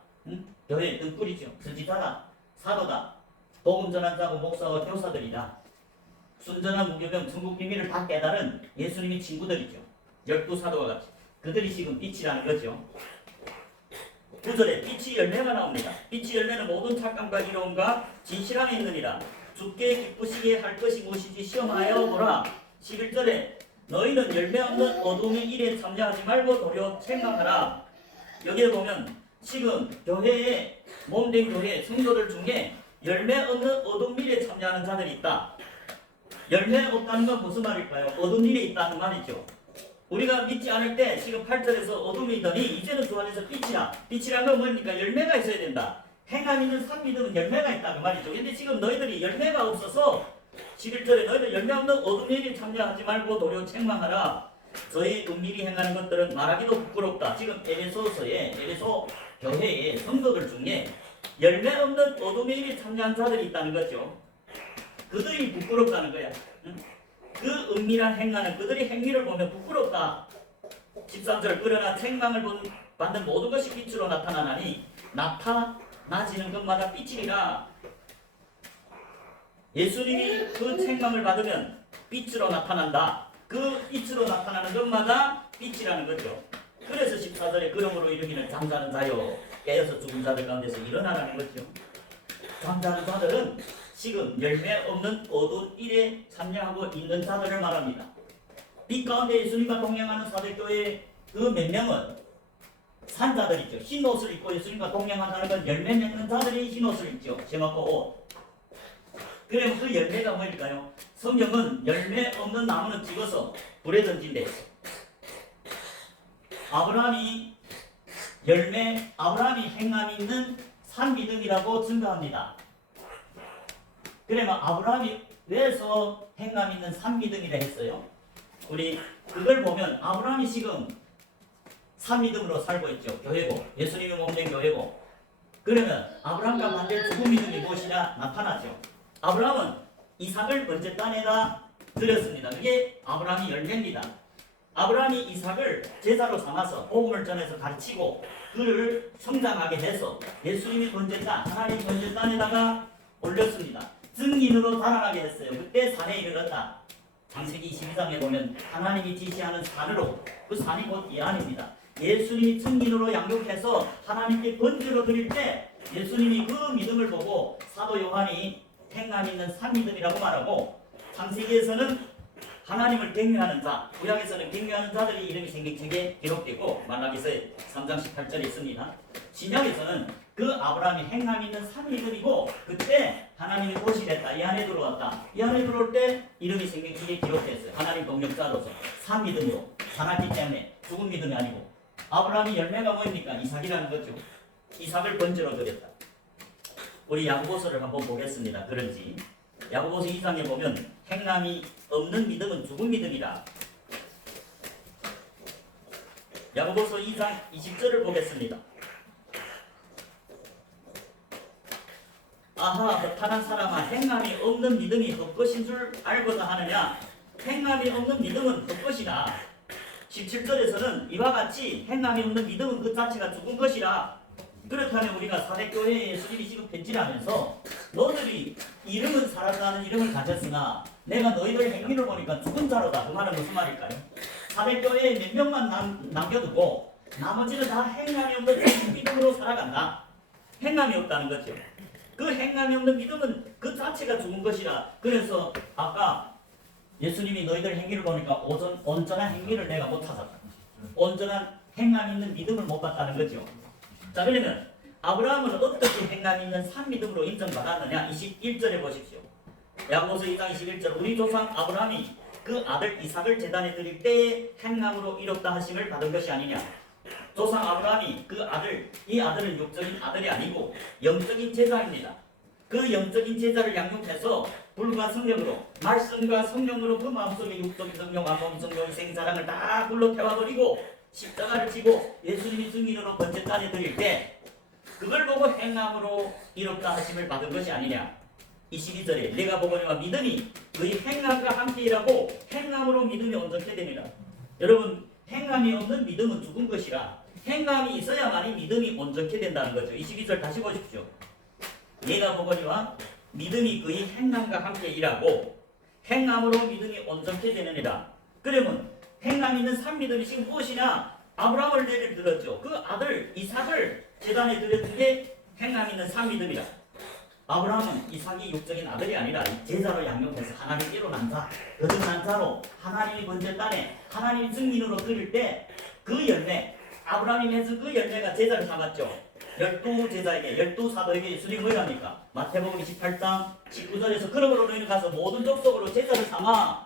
교회의 등불이죠. 선지자다, 사도다, 복음 전한 자고 목사와 교사들이다. 순전한 무교병 천국 비밀을 다 깨달은 예수님의 친구들이죠. 12사도와 같이. 그들이 지금 빛이라는 거죠. 9절에 빛이 열매가 나옵니다. 빛이 열매는 모든 착감과 이로움과 진실함에 있느니라. 주께 기쁘시게 할 것이 무엇인지 시험하여 보라. 11절에 너희는 열매 없는 어둠의 일에 참여하지 말고 도리어 책망하라. 여기에 보면 지금 교회에 몸된 교회 성도들 중에 열매 없는 어둠 일에 참여하는 자들이 있다. 열매 없다는 건 무슨 말일까요? 어둠 일에 있다는 말이죠. 우리가 믿지 않을 때 지금 8절에서 어둠이더니 이제는 주 안에서 빛이라. 빛이란 건 뭐니까 열매가 있어야 된다. 행함 있는 산 믿음은 열매가 있다 그 말이죠. 근데 지금 너희들이 열매가 없어서 11절에 너희들 열매 없는 어둠 일에 참여하지 말고 도리어 책망하라. 저희 은밀히 행하는 것들은 말하기도 부끄럽다. 지금 에베소 교회의 성도들 중에 열매 없는 어둠의 일에 참여한 자들이 있다는 거죠. 그들이 부끄럽다는 거야. 그 은밀한 행하는 그들의 행위를 보면 부끄럽다. 13절 그러나 책망을 받는 모든 것이 빛으로 나타나나니 나타나지는 것마다 빛이니라. 예수님이 그 책망을 받으면 빛으로 나타난다. 그 빛으로 나타나는 것마다 빛이라는 거죠. 그래서 14절에 그러므로 이르기는 잠자는 자요 깨어서 죽은 자들 가운데서 일어나라는 거죠. 잠자는 자들은 지금 열매 없는 어두운 일에 참여하고 있는 자들을 말합니다. 빛 가운데 예수님과 동행하는 사대교회 그 몇 명은 산자들이죠. 흰 옷을 입고 예수님과 동행한다는 건 열매 맺는 자들이 흰 옷을 입죠. 제목과 옷. 그럼 그 열매가 뭘까요? 성경은 열매 없는 나무는 찍어서 불에 던진대. 아브라함이 행함 있는 산 믿음이라고 증거합니다. 그러면 아브라함이 왜서 행함 있는 산 믿음이라 했어요? 우리 그걸 보면 아브라함이 지금 산 믿음으로 살고 있죠. 교회고 예수님이 몸된 교회고. 그러면 아브라함과 반대 죽은 믿음이 무엇이냐 나타나죠. 아브라함은 이삭을 번제 땅에다 드렸습니다. 그게 아브라함이 열매입니다. 아브라함이 이삭을 제사로 삼아서 복음을 전해서 가르치고 그를 성장하게 해서 예수님이 번제 땅, 하나님 번제 땅에다가 올렸습니다. 증인으로 달아나게 했어요. 그때 산에 이르렀다. 창세기 22장에 보면 하나님이 지시하는 산으로 그 산이 곧 예한입니다. 예수님이 증인으로 양육해서 하나님께 번제로 드릴 때 예수님이 그 믿음을 보고 사도 요한이 행함 있는 산 믿음이라고 말하고 창세기에서는 하나님을 경외하는 자, 구약에서는 경외하는 자들의 이름이 생명책에 기록되고 말라기서 3장 18절에 있습니다. 신약에서는 그 아브라함이 행함 있는 산 믿음이고 그때 하나님이 보시랬다. 이 안에 들어왔다. 이 안에 들어올 때 이름이 생명기에 기록됐어요. 하나님 동력자로서 산 믿음으로 살았기 때문에 죽은 믿음이 아니고 아브라함이 열매가 뭐입니까? 이삭이라는 거죠. 이삭을 번제로 드렸다. 우리 야고보서를 한번 보겠습니다. 그런지 야고보서 2장에 보면 행함이 없는 믿음은 죽은 믿음이다. 야고보서 2장 20절을 보겠습니다. 아하 허탄한 사람아 행함이 없는 믿음이 헛것인 줄 알고자 하느냐. 행함이 없는 믿음은 헛것이다. 17절에서는 이와 같이 행함이 없는 믿음은 그 자체가 죽은 것이라. 그렇다면 우리가 사대교회에 예수님이 지금 편지를 하면서 너희들이 이름은 살았다는 이름을 가졌으나 내가 너희들의 행위를 보니까 죽은 자로다. 그 말은 무슨 말일까요? 사대교회에 몇 명만 남겨두고 나머지는 다 행함이 없는 죽은 믿음으로 살아간다. 행함이 없다는 거죠. 그 행함이 없는 믿음은 그 자체가 죽은 것이라. 그래서 아까 예수님이 너희들 행위를 보니까 온전한 행위를 내가 못 찾았다. 온전한 행함 있는 믿음을 못 봤다는 거죠. 자, 그러면 아브라함은 어떻게 행함 있는 산 믿음으로 인정받았느냐? 21절에 보십시오. 야고보서 2장 21절 우리 조상 아브라함이 그 아들 이삭을 제단에 드릴 때에 행함으로 이롭다 하심을 받은 것이 아니냐. 조상 아브라함이 그 아들, 이 아들은 육적인 아들이 아니고 영적인 제자입니다. 그 영적인 제자를 양육해서 불과 성령으로 말씀과 성령으로 그 마음속에 육적인 성령, 안목인 성령, 생사랑을 다 불러 태워버리고 십자가를 지고 예수님이 증인으로 번제단에 드릴 때 그걸 보고 행함으로 이롭다 하심을 받은 것이 아니냐. 22절에 내가 보거니와 믿음이 그의 행함과 함께 일하고 행함으로 믿음이 온전케 됩니다. 여러분 행함이 없는 믿음은 죽은 것이라 행함이 있어야만이 믿음이 온전케 된다는 거죠. 22절 다시 보십시오. 내가 보거니와 믿음이 그의 행함과 함께 일하고 행함으로 믿음이 온전케 되느니라. 그러면 행함 있는 산 믿음이 지금 무엇이냐? 아브라함을 예를 들었죠. 그 아들 이삭을 제단에 드렸던 게 행함 있는 산 믿음이라. 아브라함은 이삭이 육적인 아들이 아니라 제자로 양육해서 하나님께로 난 자, 거듭난 자로 하나님이 번제단에 하나님 증인으로 드릴 때 그 열매, 아브라함이 맺은 그 열매가 제자를 삼았죠. 12제자에게 12사도에게 예수님이 뭐랍니까? 마태복음 28장 19절에서 그러므로 너희는 가서 모든 족속으로 제자를 삼아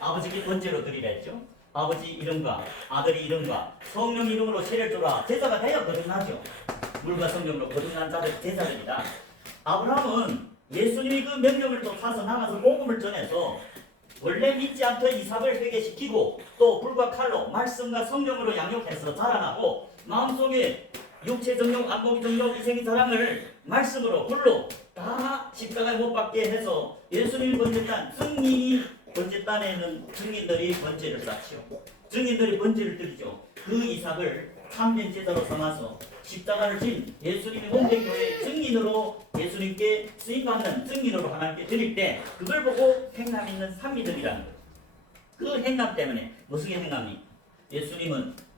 아버지께 번제로 드리라 했죠. 아버지 이름과 아들의 이름과 성령 이름으로 세례를 줘라. 제자가 되어 거듭나죠. 물과 성령으로 거듭난 자들 제자들이다. 아브라함은 예수님이 그 명령을 또 타서 나가서 복음을 전해서 원래 믿지 않던 이삭을 회개시키고 또 불과 칼로 말씀과 성령으로 양육해서 자라나고 마음속에 육체 정욕, 안목의 정욕, 이생의 사랑을 말씀으로 불로 다 십자가에 못 박게 해서 예수님이 번제단 증인이 번제단에 있는 증인들이 번제를 쌓지요. 증인들이 번제를 드리죠. 그 이삭을 참된 제자로 삼아서 십자가를 진 예수님의 공생교회 증인으로 예수님께 쓰임받는 증인으로 하나님께 드릴 때 그걸 보고 행함 있는 산믿음이라는 거예요. 그 행함 때문에 무슨 행함이?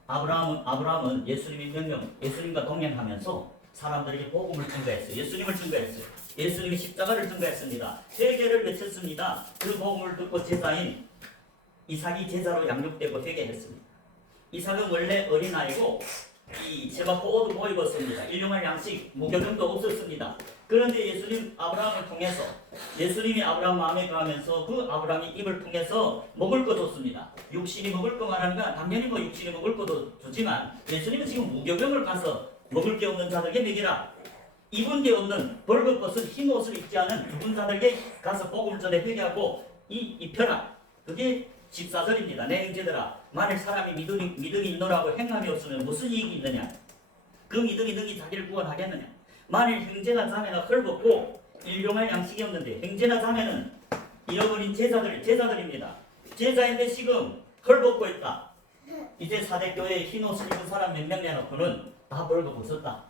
아브라함은 예수님의 명령, 예수님과 동행하면서 사람들에게 복음을 증거했어요. 예수님을 증거했어요. 예수님이 십자가를 증거했습니다. 세계를 외쳤습니다. 그 복음을 듣고 제자인 이삭이 제자로 양육되고 회개했습니다. 이삭은 원래 어린아이고 이 제바코 옷을 못 입었습니다. 일용할 양식, 무교정도 없었습니다. 그런데 예수님이 아브라함을 통해서 예수님이 아브라함 마음에 거하면서 그 아브라함이 입을 통해서 먹을 거 줬습니다. 육신이 먹을 거 말하는가? 당연히 뭐 육신이 먹을 것도 주지만 예수님은 지금 무교병을 가서 먹을 게 없는 자들에게 먹이라. 입은 게 없는 벌거벗은 흰 옷을 입지 않은 죽은 자들에게 가서 복음을 전해 회개하고 입혀라. 그게 14절입니다. 내 형제들아 만일 사람이 믿음이 있노라고 행함이 없으면 무슨 이익이 있느냐? 그 믿음이 능히 자기를 구원하겠느냐? 만일 형제나 자매가 헐벗고 일용할 양식이 없는데 형제나 자매는 잃어버린 제자들입니다. 제자인데 지금 헐벗고 있다. 이제 사대교회에 흰옷을 입은 사람 몇 명 내놓고는 다 벌거벗었다.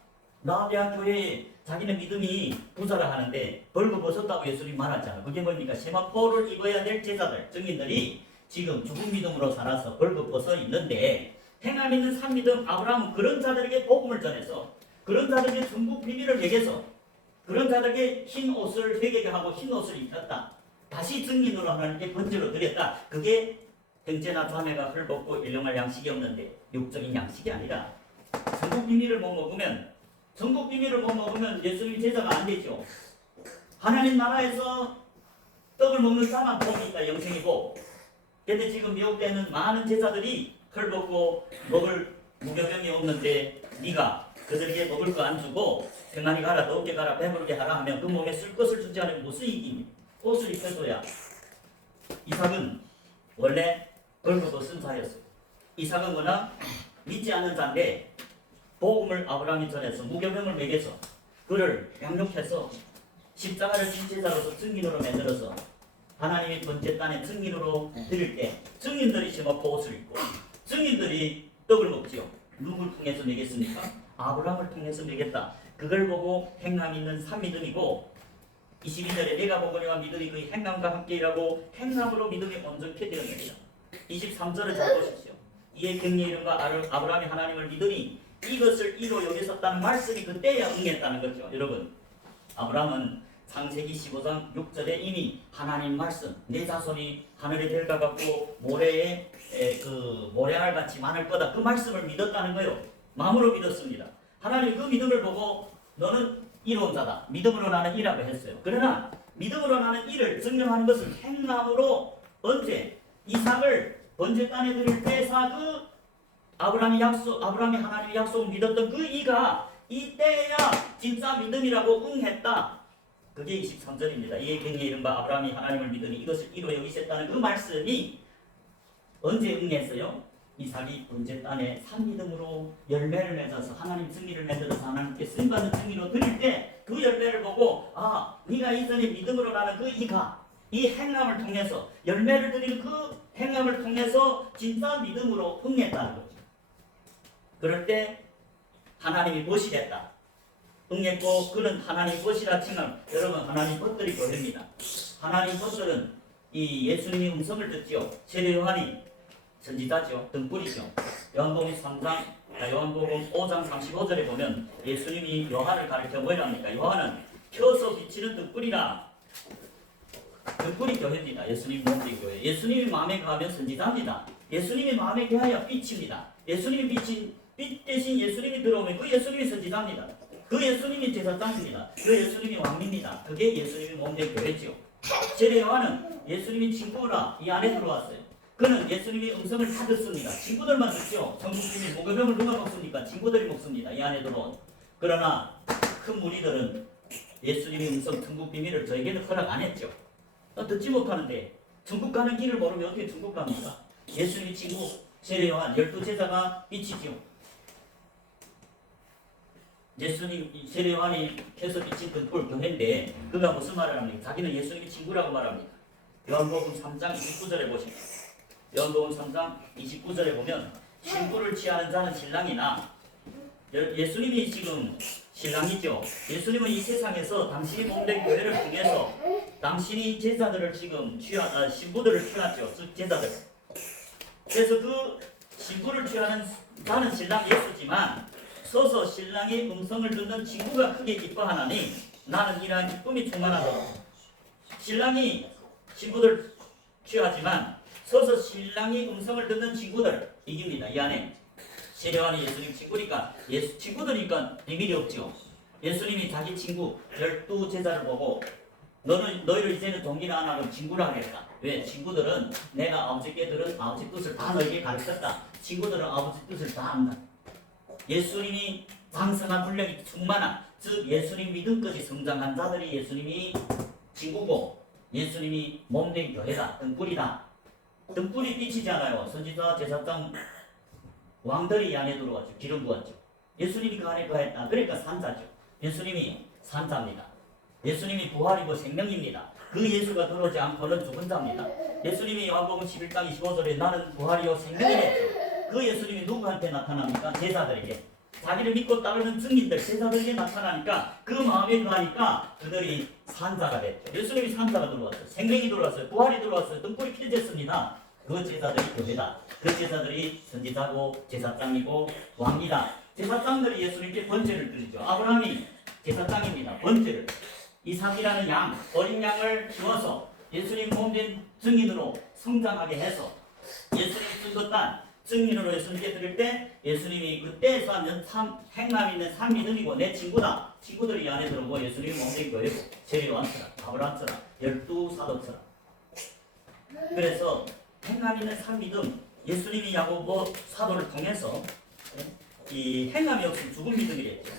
나대학 교회에 자기는 믿음이 부자라 하는데 벌거벗었다고 예수님 말하잖아. 그게 뭡니까? 세마포를 입어야 될 제자들, 증인들이 지금 죽은 믿음으로 살아서 벌거벗어 있는데 행함 있는 산믿음 아브라함은 그런 자들에게 복음을 전해서 그런 자들에게 중국 비밀을 매겨서 그런 자들에게 흰 옷을 회개게 하고 흰 옷을 입혔다. 다시 증인으로 하나님께 번제로 드렸다. 그게 형제나 자매가 헐벗고 일용할 양식이 없는데 육적인 양식이 아니라 중국 비밀을 못 먹으면 천국 비밀을 못 먹으면 예수님 제자가 안 되죠. 하나님 나라에서 떡을 먹는 자만 복이 있다, 영생이고. 근데 지금 미혹되는 많은 제자들이 헐벗고 먹을 무교병이 없는데 네가 그들에게 먹을 거 안 주고 평안히 가라, 더럽게 가라, 배부르게 하라 하면 그 몸에 쓸 것을 주지 않으면 무슨 이익입니까? 옷을 입혀줘야. 이삭은 원래 벌거벗은 자였어요. 이삭은 그러나 믿지 않는 자인데 복음을 아브라함이 전해서 무교병을 먹여서 그를 양육해서 십자가를 진 제자로서 증인으로 만들어서 하나님의 번제 땅에 증인으로 드릴 때 증인들이 심어서 옷을 입고 증인들이 떡을 먹지요. 누굴 통해서 먹였습니까? 아브라함을 통해서 먹였다. 그걸 보고 행함 있는 산믿음이고 22절에 내가 보거니와 믿음이 그의 행함과 함께 일하고 행함으로 믿음이 온전케 되었느니라. 23절을 잘 보십시오. 이에 경리의 이름과 아브라함이 하나님을 믿으니 이것을 이로 여기섰다는 말씀이 그때야 응했다는 거죠. 여러분, 아브라함은 창세기 15장 6절에 이미 하나님 말씀, 내 자손이 하늘의 별과 같고 모래에 모래알 같이 많을 거다, 그 말씀을 믿었다는 거예요. 마음으로 믿었습니다. 하나님 그 믿음을 보고 너는 이로운 자다, 믿음으로 나는 이라고 했어요. 그러나 믿음으로 나는 이를 증명하는 것은 행함으로 언제 이삭을 번제 땅에 드릴 때 그 아브라함이 하나님의 약속을 믿었던 그 이가 이때야 진짜 믿음이라고 응했다. 그게 23절입니다. 이에 경리의 이른바 아브라함이 하나님을 믿으니 이것을 이로 여기셨다는 그 말씀이 언제 응했어요? 이삭이 번제 땅에 산믿음으로 열매를 맺어서 하나님 승리를 만들어서 하나님께 쓰임받는 승리로 드릴 때 그 열매를 보고 네가 이전에 믿음으로 나는 그 이가 이 행함을 통해서 열매를 드리는 그 행함을 통해서 진짜 믿음으로 응했다는 거죠. 그럴 때 하나님이 보시겠다. 응했고 그는 하나님 벗이라 칭함. 여러분, 하나님 벗들이 교회입니다. 하나님 벗들은 이 예수님이 음성을 듣지요. 세례 요한이 선지자죠. 등불이죠. 요한복음 5장 35절에 보면 예수님이 요한을 가르쳐 뭐라 합니까? 요한은 켜서 비치는 등불이라. 등불이 교회입니다. 예수님 몸된 교회. 예수님이 마음에 가면 선지자입니다. 예수님이 마음에 가야 빛입니다. 예수님이 빛 대신 예수님이 들어오면 그 예수님이 선지자입니다. 그 예수님이 제사장입니다. 그 예수님이 왕입니다. 그게 예수님이 몸된 교회지요. 세례 요한은 예수님이 친구라 이 안에 들어왔어요. 그는 예수님의 음성을 다 듣습니다. 친구들만 듣죠. 전국 비밀 목요병을 누가 먹습니까? 친구들이 먹습니다. 이 안에 들어온. 그러나 큰 무리들은 예수님의 음성 천국 비밀을 저에게는 허락 안 했죠. 듣지 못하는데 천국 가는 길을 모르면 어떻게 천국 갑니까? 예수님의 친구 세례 요한 12제자가 빛이지요. 예수님 세례 요한이 켜서 비친 등불 교회인데 그가 무슨 말을 합니까? 자기는 예수님의 친구라고 말합니다. 요한복음 3장 29절에 보시면 요한복음 3장 29절에 보면 신부를 취하는 자는 신랑이나 예수님이 지금 신랑이죠. 예수님은 이 세상에서 당신이 몸된 교회를 통해서 당신이 제자들을 지금 신부들을 취하죠. 즉 제자들. 그래서 그 신부를 취하는 자는 신랑 예수지만 서서 신랑의 음성을 듣는 친구가 크게 기뻐하나니 나는 이러한 기쁨이 충만하도록. 신랑이 신부들 취하지만 서서 신랑의 음성을 듣는 친구들 이깁니다. 이 안에 세례 요한이 예수님 친구니까 친구들이니까 비밀이 없죠. 예수님이 자기 친구 12제자를 보고 너희를 이제는 동기를 안 하고 친구라 하겠다. 왜? 친구들은 내가 아버지께 들은 아버지 뜻을 다 너희에게 가르쳤다. 친구들은 아버지 뜻을 다 안다. 예수님이 장성한 분량이 충만한, 즉 예수님 믿음까지 성장한 자들이 예수님이 친구고 예수님이 몸된 교회다. 등불이다. 등불이 비치지 않아요. 선지자, 제사장, 왕들이 이 안에 들어왔죠. 기름 부었죠. 예수님이 그 안에 거했다. 그러니까 산자죠. 예수님이 산자입니다. 예수님이 부활이고 생명입니다. 그 예수가 들어오지 않고는 죽은 자입니다. 예수님이 요한복음 11장 25절에 나는 부활이요 생명이랬죠. 그 예수님이 누구한테 나타납니까? 제자들에게. 자기를 믿고 따르는 증인들, 제자들에게 나타나니까 그 마음에 거하니까 그들이 산자가 됐죠. 예수님이 산자가 들어왔어요. 생명이 들어왔어요. 부활이 들어왔어요. 등불이 켜졌습니다. 그 제자들이 교회다. 그 제자들이 선지자고 제사장이고 왕이다. 제사장들이 예수님께 번제를 드리죠. 아브라함이 제사장입니다. 번제를. 이삭이라는 양, 어린 양을 키워서 예수님 몸된 증인으로 성장하게 해서 예수님 쓴 것 땅, 증인으로 예수님께 드릴 때 예수님이 그때에서 하는 행남 있는 산 믿음이고 내 친구다. 친구들이 이 안에 들어오고 예수님이 몸된 거예요. 제리완스라, 아브라함스라, 12사도스라. 그래서 행남 있는 산 믿음, 예수님이 야고보 사도를 통해서 이 행함이 없으면 죽은 믿음이랬죠.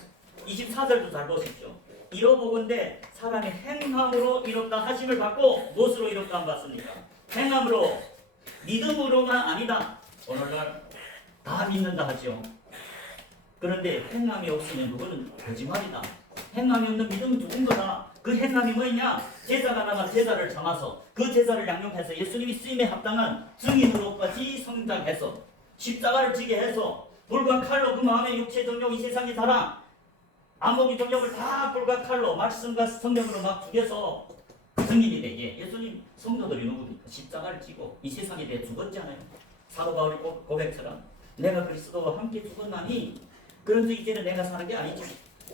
24절도 잘 보십시오. 이로보건대 사람이 행함으로 이롭다 하심을 받고 무엇으로 이롭다 안 받습니까? 행함으로, 믿음으로가 아니다. 오늘날 다 믿는다 하죠. 그런데 행함이 없으면 그거는 거짓말이다. 행함이 없는 믿음은 죽은 거다. 그 행함이 뭐냐? 제사가 나가 제사를 삼아서 그 제사를 양육해서 예수님이 쓰임에 합당한 증인으로까지 성장해서 십자가를 지게 해서 불과 칼로 그 마음의 육체 정욕 이 세상의 자랑 안목의 정욕을 다 불과 칼로 말씀과 성령으로 막 죽여서 증인이 되게 예수님 성도들이 누굽니까? 십자가를 지고 이 세상에 대해 죽었잖아요. 사도 바울이 고백처럼 내가 그리스도와 함께 죽었나니 그런데 이제는 내가 사는 게 아니죠.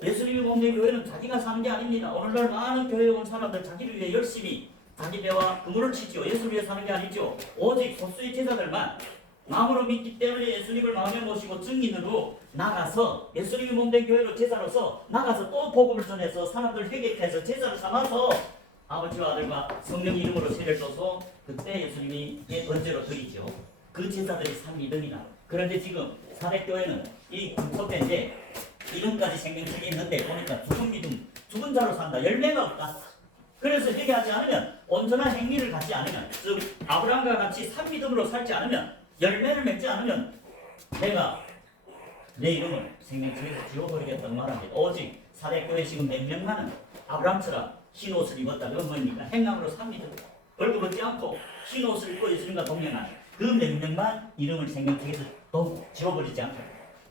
예수님이 몸된 교회는 자기가 사는 게 아닙니다. 오늘날 많은 교회에 온 사람들 자기를 위해 열심히 자기 배와 그물을 치지요. 예수를 위해 사는 게 아니죠. 오직 소수의 제자들만 마음으로 믿기 때문에 예수님을 마음에 모시고 증인으로 나가서 예수님이 몸된 교회로 제자로서 나가서 또 복음을 전해서 사람들 회개케 해서 제자를 삼아서 아버지와 아들과 성령 이름으로 세례를 줘서 그때 예수님이 번제로 드리죠. 그 제자들이 산 믿음이나. 그런데 지금 사대교회는 이 군포대인데 이름까지 생명책이 있는데 보니까 죽은 믿음, 죽은 자로 산다. 열매가 없다. 그래서 회개하지 않으면 온전한 행위를 갖지 않으면 즉 아브라함과 같이 산 믿음으로 살지 않으면 열매를 맺지 않으면 내가 내 이름을 생명책에서 지워버리겠다고 말합니다. 오직 사대교회 지금 몇 명만은 아브라함처럼 흰 옷을 입었다. 그건 뭡니까? 행함으로 산 믿음. 얼굴 벗지 않고 흰 옷을 입고 예수님과 동행하는 그 몇 명만 이름을 생명책에서 지워버리지 않고.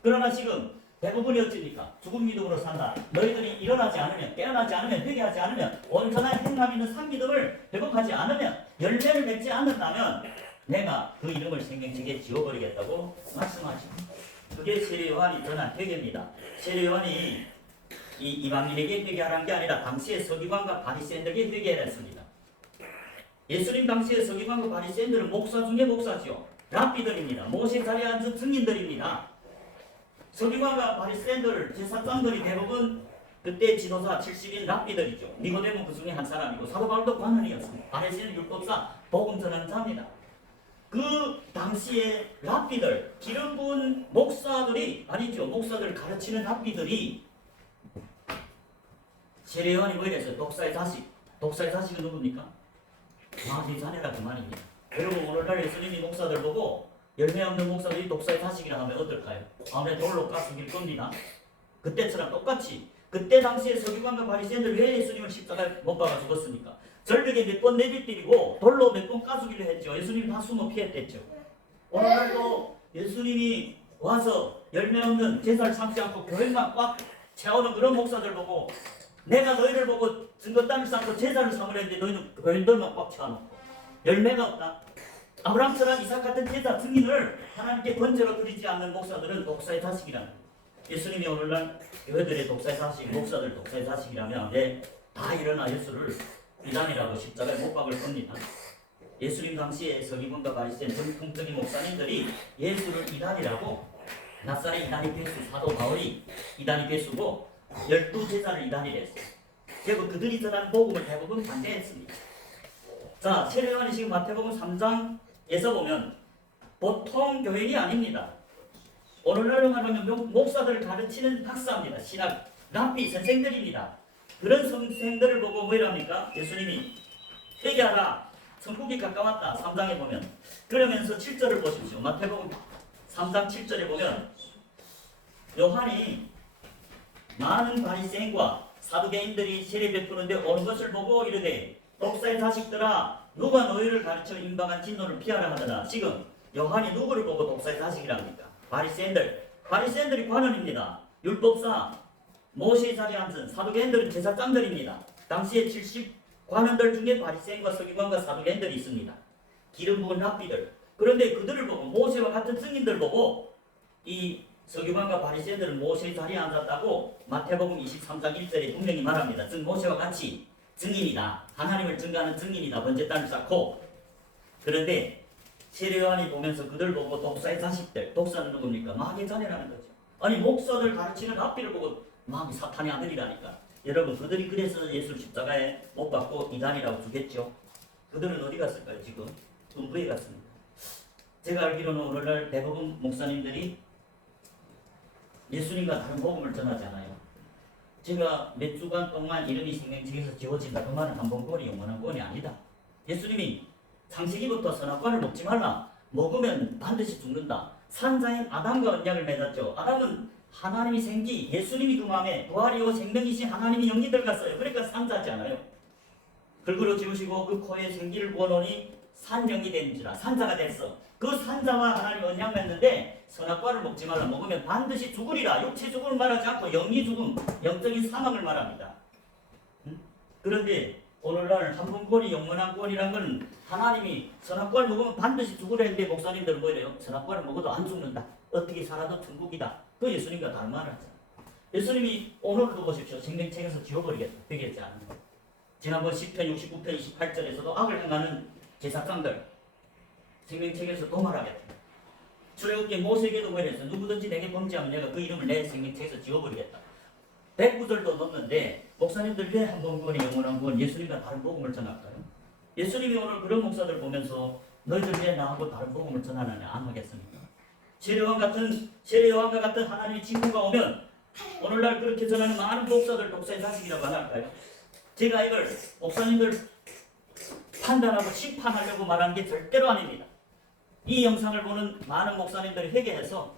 그러나 지금 대부분이 어찌니까 죽은 믿음으로 산다. 너희들이 일어나지 않으면 깨어나지 않으면 회개하지 않으면 온전한 행함 있는 산 믿음을 회복하지 않으면 열매를 맺지 않는다면 내가 그 이름을 생명책에 지워버리겠다고 말씀하십니다. 그게 세례 요한이 전한 회개입니다. 세례 요한이 이 이방인에게 회개하라는 게 아니라 당시의 서기관과 바리새인들에게 회개를 했습니다. 예수님 당시의 서기관과 바리새인들은 목사 중에 목사죠. 랍비들입니다. 모세 자리에 앉은 증인들입니다. 서기관과 바리새인들 제사장들이 대부분 그때 지도자 70인 랍비들이죠. 니고데모 그 중에 한 사람이고 사도 바울도 관원이었습니다. 바리새인은 율법사 복음 전하는 자입니다. 그 당시에 랍비들 기름 부은 목사들이 아니죠. 목사들을 가르치는 랍비들이 세례 요한이 뭐 이랬어요? 독사의 자식. 독사의 자식은 누굽니까? 마귀의 자녀라 그 말입니다. 여러분 오늘날 예수님이 목사들 보고 열매 없는 목사들이 독사의 자식이라 하면 어떨까요? 아무래도 돌로 까죽일 겁니다. 그때처럼 똑같이 그때 당시에 서기관과 바리새인들 왜 예수님을 십자가에 못 박아 죽었습니까? 절벽에 몇 번 내비뜨리고 돌로 몇 번 까죽이려 했죠. 예수님 다 숨어 피했댔죠. 오늘날도 예수님이 와서 열매 없는 제사를 삼지 않고 교회만 꽉 채우는 그런 목사들 보고 내가 너희를 보고 증거 땅을 쌓고 제사를 삼으려는데 너희는 교인들만 꽉 채워놓고 열매가 없다. 아브라함처럼 이삭 같은 제사 증인을 하나님께 번제로 드리지 않는 목사들은 독사의 자식이라는 예수님이 오늘날 교회들의 독사의 자식, 목사들 독사의 자식이라면 다 일어나 예수를 이단이라고 십자가에 못 박을 겁니다. 예수님 당시에 서기관과 바리새인 전통적인 목사님들이 예수를 이단이라고 낫사렛 이단이 괴수 사도 바울이 이단이 괴수고 12제자를 이단이라 했어요. 결국 그들이 전하는 복음을 대부분 반대했습니다. 자, 세례 요한이 지금 마태복음 3장에서 보면 보통 교인이 아닙니다. 오늘날로 말하면 목사들을 가르치는 박사입니다. 신학 랍비 선생들입니다. 그런 선생들을 보고 뭐랍니까? 예수님이 회개하라 천국이 가까웠다 3장에 보면 그러면서 7절을 보십시오. 마태복음 3장 7절에 보면 요한이 많은 바리새인과 사두개인들이 세례 베푸는데 오는 것을 보고 이르되 독사의 자식들아 누가 너희를 가르쳐 임박한 진노를 피하라 하더라. 지금 요한이 누구를 보고 독사의 자식이랍니까? 바리새인들이 관원입니다. 율법사 모세의 자리에 앉은 사두개인들은 제사장들입니다. 당시에 70 관원들 중에 바리새인과 서기관과 사두개인들이 있습니다. 기름 부은 랍비들. 그런데 그들을 보고 모세와 같은 증인들 보고 이 서기관과 바리새인들은 모세의 자리에 앉았다고 마태복음 23장 1절에 분명히 말합니다. 즉 모세와 같이 증인이다. 하나님을 증거하는 증인이다. 번제 땅을 쌓고. 그런데 세례 요한이 보면서 그들 보고 독사의 자식들, 독사는 누굽니까? 마귀의 자녀라는 거죠. 아니 목사들 가르치는 랍비를 보고 마귀 사탄의 아들이라니까. 여러분 그들이 그래서 예수 십자가에 못 박고 이단이라고 주겠죠. 그들은 어디 갔을까요? 지금 음부에 갔습니다. 제가 알기로는 오늘날 대부분 목사님들이 예수님과 다른 복음을 전하잖아요. 제가 몇 주간 동안 이름이 생명책에서 지워진다 그 말은 한 번권이 영원한 권이 아니다. 예수님이 창세기부터 선악과를 먹지 말라. 먹으면 반드시 죽는다. 산자인 아담과 언약을 맺었죠. 아담은 하나님이 생기, 예수님이 그 마음에 부활이요 생명이신 하나님이 영이 들어갔어요. 그러니까 산자지 않아요. 글그로 지우시고 그 코에 생기를 부어놓으니 산영이 된지라. 산자가 됐어. 그 산자와 하나님 언약 맺는데 선악과를 먹지 말라. 먹으면 반드시 죽으리라. 육체 죽음을 말하지 않고 영이 죽음, 영적인 사망을 말합니다. 그런데 오늘날 한분권이 영원한 권이란 건 하나님이 선악과를 먹으면 반드시 죽으려는데 목사님들은 뭐래요? 선악과를 먹어도 안 죽는다. 어떻게 살아도 천국이다. 그 예수님과 다른 말을 하잖아요. 예수님이 오늘도 보십시오. 생명책에서 지워버리겠다. 되겠지 않은 거. 지난번 10편 69편 28절에서도 악을 행하는 제사장들 생명책에서 도말하겠다. 출애굽기 모세에게도 뭐랬어? 누구든지 내게 범죄하면 내가 그 이름을 내 생명책에서 지워버리겠다. 109절도 넣었는데 목사님들 왜 한 번권이 영원한 권 예수님과 다른 복음을 전할까요? 예수님이 오늘 그런 목사들 보면서 너희들 왜 나하고 다른 복음을 전하느냐 안 하겠습니까? 세례요한과 같은 하나님의 친구가 오면 오늘날 그렇게 전하는 많은 목사들 독사의 자식이라고 안 할까요? 제가 이걸 목사님들 판단하고 심판하려고 말하는 게 절대로 아닙니다. 이 영상을 보는 많은 목사님들이 회개해서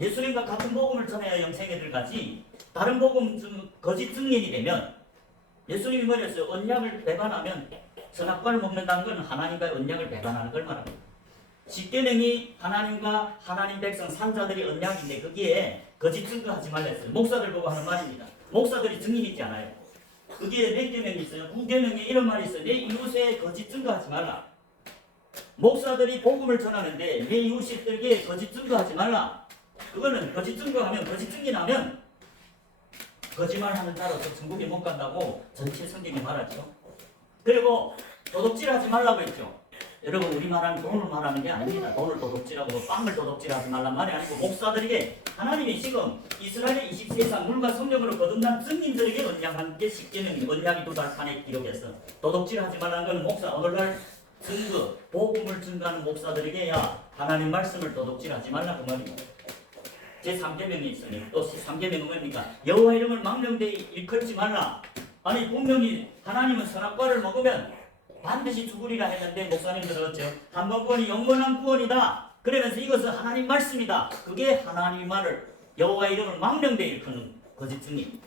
예수님과 같은 복음을 전해야 영생애들 가지 다른 복음 거짓 증인이 되면 예수님이 뭐랬어요? 언약을 배반하면 선악과를 먹는다는 건 하나님과의 언약을 배반하는 걸 말합니다. 십계명이 하나님과 하나님 백성 산자들이 언약인데 거기에 거짓 증거하지 말랬어요. 목사들 보고 하는 말입니다. 목사들이 증인이지 않아요. 거기에 몇 계명이 있어요? 9계명에 이런 말이 있어요. 내 이웃에 거짓 증거하지 말라. 목사들이 복음을 전하는데 내 이웃들에게 거짓 증거하지 말라. 그거는 거짓 증거하면 거짓 증인하면 거짓말하는 자로서 천국에 못 간다고 전체 성경이 말하죠. 그리고 도둑질하지 말라고 했죠. 여러분 우리 말하는 돈을 말하는 게 아닙니다. 돈을 도둑질하고 빵을 도둑질하지 말란 말이 아니고 목사들에게 하나님이 지금 이스라엘 20세상 물과 성령으로 거듭난 증인들에게 언약한 게 십계명이 언약이 두 달판에 기록했어. 도둑질하지 말라는 건 목사 오늘날 증거 복음을 증거하는 목사들에게 야 하나님 말씀을 도둑질하지 말라 그 말입니다. 제3계명이 있으니 또 제3계명은 뭡니까? 여호와 이름을 망령되이 일컬지 말라. 아니 분명히 하나님은 선악과를 먹으면 반드시 죽으리라 했는데 목사님들은 어째요? 한 번권이 영원한 구원이다. 그러면서 이것은 하나님 말씀이다. 그게 하나님 말을 여호와 이름을 망령되이 일컫는 거짓 증인.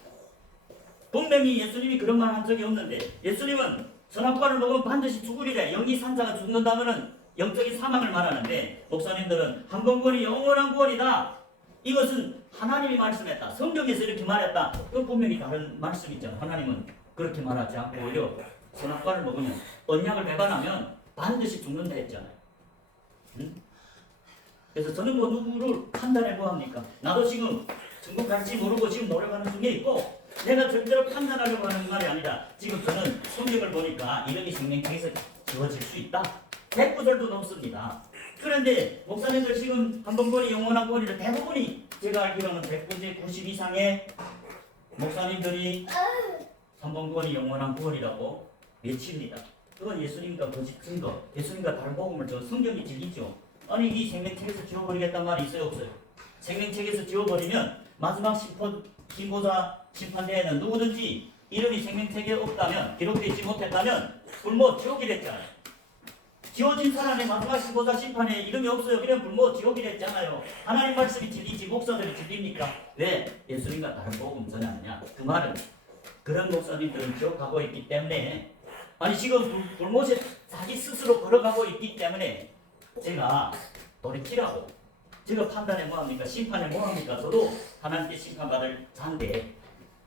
분명히 예수님이 그런 말 한 적이 없는데 예수님은 선악과를 먹으면 반드시 죽으리라. 영이 산자가 죽는다면은 영적인 사망을 말하는데 목사님들은 한 번권이 영원한 구원이다. 이것은 하나님이 말씀했다. 성경에서 이렇게 말했다. 그 분명히 다른 말씀이잖아요. 하나님은 그렇게 말하지 않고 오히려 선악과를 먹으면 언약을 배반하면 반드시 죽는다 했잖아요. 응? 그래서 저는 뭐 누구를 판단해 뭐합니까? 나도 지금 천국 갈지 모르고 지금 노력하는 중에 있고 내가 절대로 판단하려고 하는 말이 아니라 지금 저는 성경을 보니까 이름이 생명책에서 지워질 수 있다. 109절도 넘습니다. 그런데 목사님들 지금 한 번권이 영원한 권위를 대부분이 제가 알기로는 100% 90 이상의 목사님들이 한 번권이 영원한 권위라고 외칩니다. 그건 예수님과 거짓 증거, 예수님과 다른 복음을 저 성경이 진리죠. 아니 이 생명책에서 지워버리겠단 말이 있어요 없어요? 생명책에서 지워버리면 마지막 신고자 심판대에는 누구든지 이름이 생명책에 없다면 기록되지 못했다면 굶어 지옥이 됐잖아요. 지워진 사람의 마지막 신고자 심판에 이름이 없어요. 그냥 굶어 지옥이 됐잖아요. 하나님 말씀이 진리지 목사들이 진리입니까? 왜 예수님과 다른 복음 전하느냐? 그 말은 그런 목사님들은 지옥 가고 있기 때문에 아니 지금 불못에 자기 스스로 걸어가고 있기 때문에 제가 돌이키라고 제가 판단해 뭐합니까? 심판해 뭐합니까? 저도 하나님께 심판받을 자인데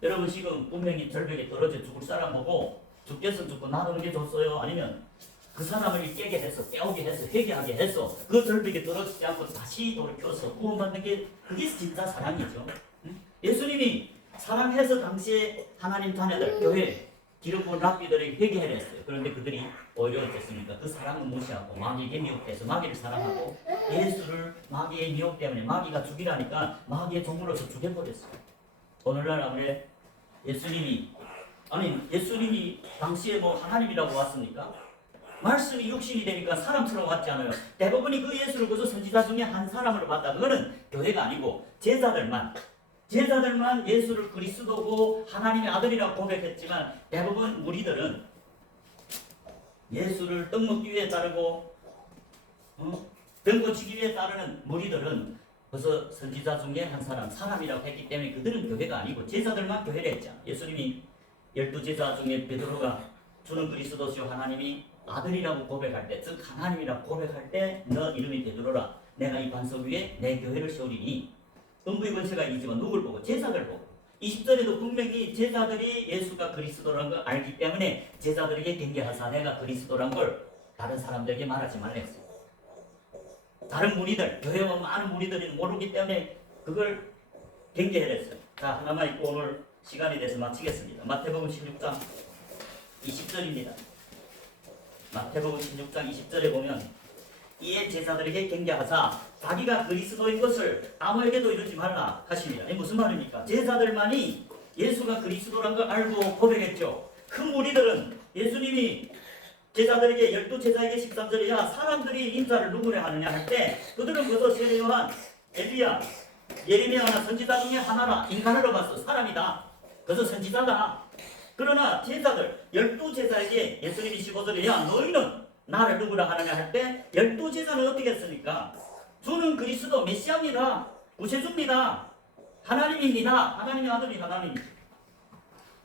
여러분 지금 분명히 절벽에 떨어져 죽을 사람 보고 죽겠으면 죽고 나누는 게 좋았어요? 아니면 그 사람을 깨게 해서 깨우게 해서 회개하게 해서 그 절벽에 떨어지지 않고 다시 돌이켜서 구원받는 게 그게 진짜 사랑이죠. 예수님이 사랑해서 당시에 하나님 자녀들 교회 기름 부은 랍비들에게 회개하려 했어요. 그런데 그들이 오히려 어땠습니까? 그 사랑을 무시하고 마귀에게 미혹돼서 마귀를 사랑하고 예수를 마귀의 미혹 때문에 마귀가 죽이라니까 마귀의 종으로서 죽여버렸어요. 오늘날 아무래 예수님이 당시에 뭐 하나님이라고 왔습니까? 말씀이 육신이 되니까 사람처럼 왔지 않아요. 대부분이 그 예수를 그저 선지자 중에 한 사람으로 봤다. 그거는 교회가 아니고 제자들만 예수를 그리스도고 하나님의 아들이라고 고백했지만 대부분 무리들은 예수를 떡먹기 위해 따르고 등 고치기 위해 따르는 무리들은 그래서 선지자 중에 한 사람이라고 했기 때문에 그들은 교회가 아니고 제자들만 교회를 했죠. 예수님이 12제자 중에 베드로가 주는 그리스도시요 하나님이 아들이라고 고백할 때, 즉 하나님이라고 고백할 때 너 이름이 베드로라 내가 이 반석 위에 내 교회를 세우리니 음부의 권세가 이지만 누굴 보고? 제자들 보고. 20절에도 분명히 제자들이 예수가 그리스도라는 걸 알기 때문에 제자들에게 경계하사 내가 그리스도란 걸 다른 사람들에게 말하지 말라 했어요. 다른 무리들, 교회에 오면 많은 무리들이 모르기 때문에 그걸 경계했어요. 자, 하나만 읽고 오늘 시간이 돼서 마치겠습니다. 마태복음 16장 20절입니다. 마태복음 16장 20절에 보면 이에 제자들에게 경계하사 자기가 그리스도인 것을 아무에게도 이루지 말라 하십니다. 이게 무슨 말입니까? 제자들만이 예수가 그리스도란 걸 알고 고백했죠. 큰 무리들은 예수님이 제자들에게 12제자에게 13절에 야 사람들이 인자를 누구래 하느냐 할 때 그들은 그저 세례 요한, 엘리야, 예레미야나 선지자 중에 하나라 인간으로 봤어. 사람이다. 그저 선지자다. 그러나 제자들 12제자에게 예수님이 15절에 야 너희는 나를 누구라 하느냐 할 때 12제자는 어떻게 했습니까? 주는 그리스도 메시아입니다. 구세주입니다. 하나님입니다. 하나님의 아들이 하나님.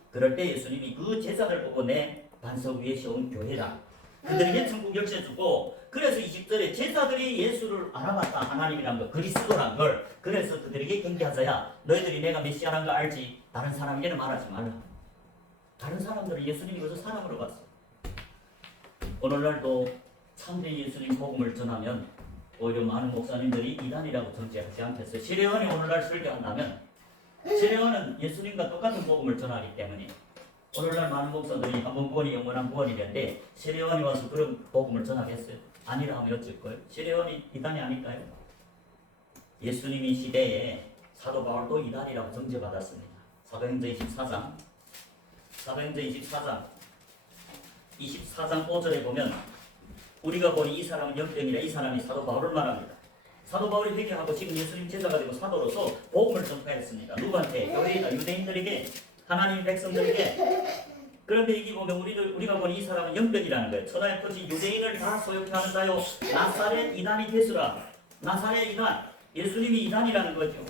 그럴 때 예수님이 그 제자들 보고 내 반석 위에 세운 교회라. 그들에게 천국 열쇠 주고 그래서 20절에 제자들이 예수를 알아봤다. 하나님이란 거 그리스도란 걸. 그래서 그들에게 경계하자야 너희들이 내가 메시아란 거 알지. 다른 사람에게는 말하지 말라. 다른 사람들은 예수님이 그저 사람으로 봤어. 오늘날도 참된 예수님 복음을 전하면 오히려 많은 목사님들이 이단이라고 정죄하지 않겠어요. 시레원이 오늘날 설교한다면 시레원은 예수님과 똑같은 복음을 전하기 때문에 오늘날 많은 목사들이 한번 구원이 영원한 구원이랬는데 시레원이 와서 그런 복음을 전하겠어요? 아니라 하면 어쩔 거예요? 시레원이 이단이 아닐까요? 예수님이 시대에 사도 바울도 이단이라고 정죄받았습니다. 사도행전 24장 5절에 보면 우리가 보니 이 사람은 역병이라 이 사람이 사도 바울을 말합니다. 사도 바울이 회개하고 지금 예수님 제자가 되고 사도로서 복음을 전파했습니다. 누구한테? 교회이다. 유대인들에게, 하나님 백성들에게. 그런데 여기 보면 우리가 보니 이 사람은 역병이라는 거예요. 천하의 토지 유대인을 다 소욕케 하는 자요 나사렛 이단이 되수라. 나사렛 이단, 예수님이 이단이라는 거죠.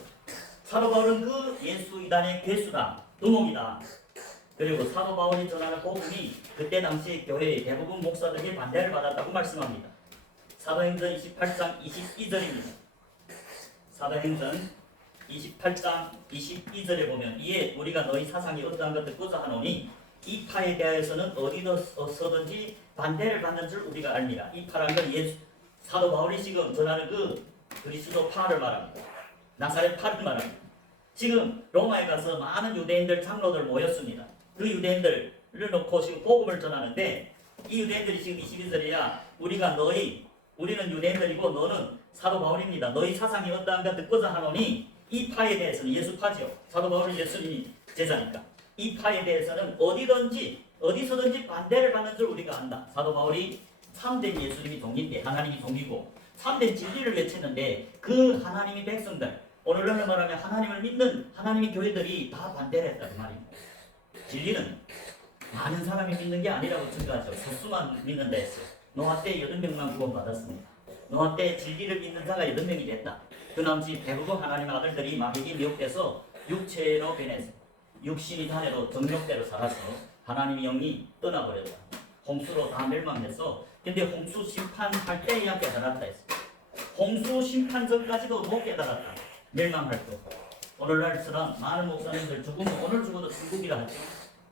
사도 바울은 그 예수 이단의 괴수다, 두목이다. 그리고 사도 바울이 전하는 복음이 그때 당시 교회의 대부분 목사들에게 반대를 받았다고 말씀합니다. 사도행전 28장 22절입니다. 사도행전 28장 22절에 보면 이에 우리가 너희 사상이 어떠한 것 듣고자 하노니 이 파에 대하여서는 어디서든지 반대를 받는 줄 우리가 압니다. 이 파란 건 사도 바울이 지금 전하는 그 그리스도 파를 말합니다. 나사렛 파를 말합니다. 지금 로마에 가서 많은 유대인들 장로들 모였습니다. 그 유대인들을 놓고 지금 복음을 전하는데 이 유대인들이 지금 22절에야 우리는 유대인들이고 너는 사도 바울입니다. 너희 사상이 어떠한가 듣고자 하노니 이 파에 대해서는 예수파죠. 사도 바울은 예수님이 제자니까 이 파에 대해서는 어디서든지 반대를 받는 줄 우리가 안다. 사도 바울이 참된 예수님이 종인데 하나님이 종이고 참된 진리를 외쳤는데 그 하나님의 백성들 오늘날로 말하면 하나님을 믿는 하나님의 교회들이 다 반대를 했다 그 말입니다. 진리는 많은 사람이 믿는 게 아니라고 증거하죠. 소수만 믿는다 했어요. 노아 때 8명만 구원받았습니다. 노아 때 진리를 믿는 자가 8명이 됐다. 그 나머지 대부분 하나님의 아들들이 마귀에 미혹돼서 육체로 변해서 육신이 단회로 정욕대로 살아서 하나님의 영이 떠나버렸다. 홍수로 다 멸망해서 근데 홍수 심판할 때야 깨달았다 했어요. 홍수 심판 전까지도 못 깨달았다. 멸망할 때. 오늘날처럼 많은 목사님들 죽으면 오늘 죽어도 천국이라 하죠.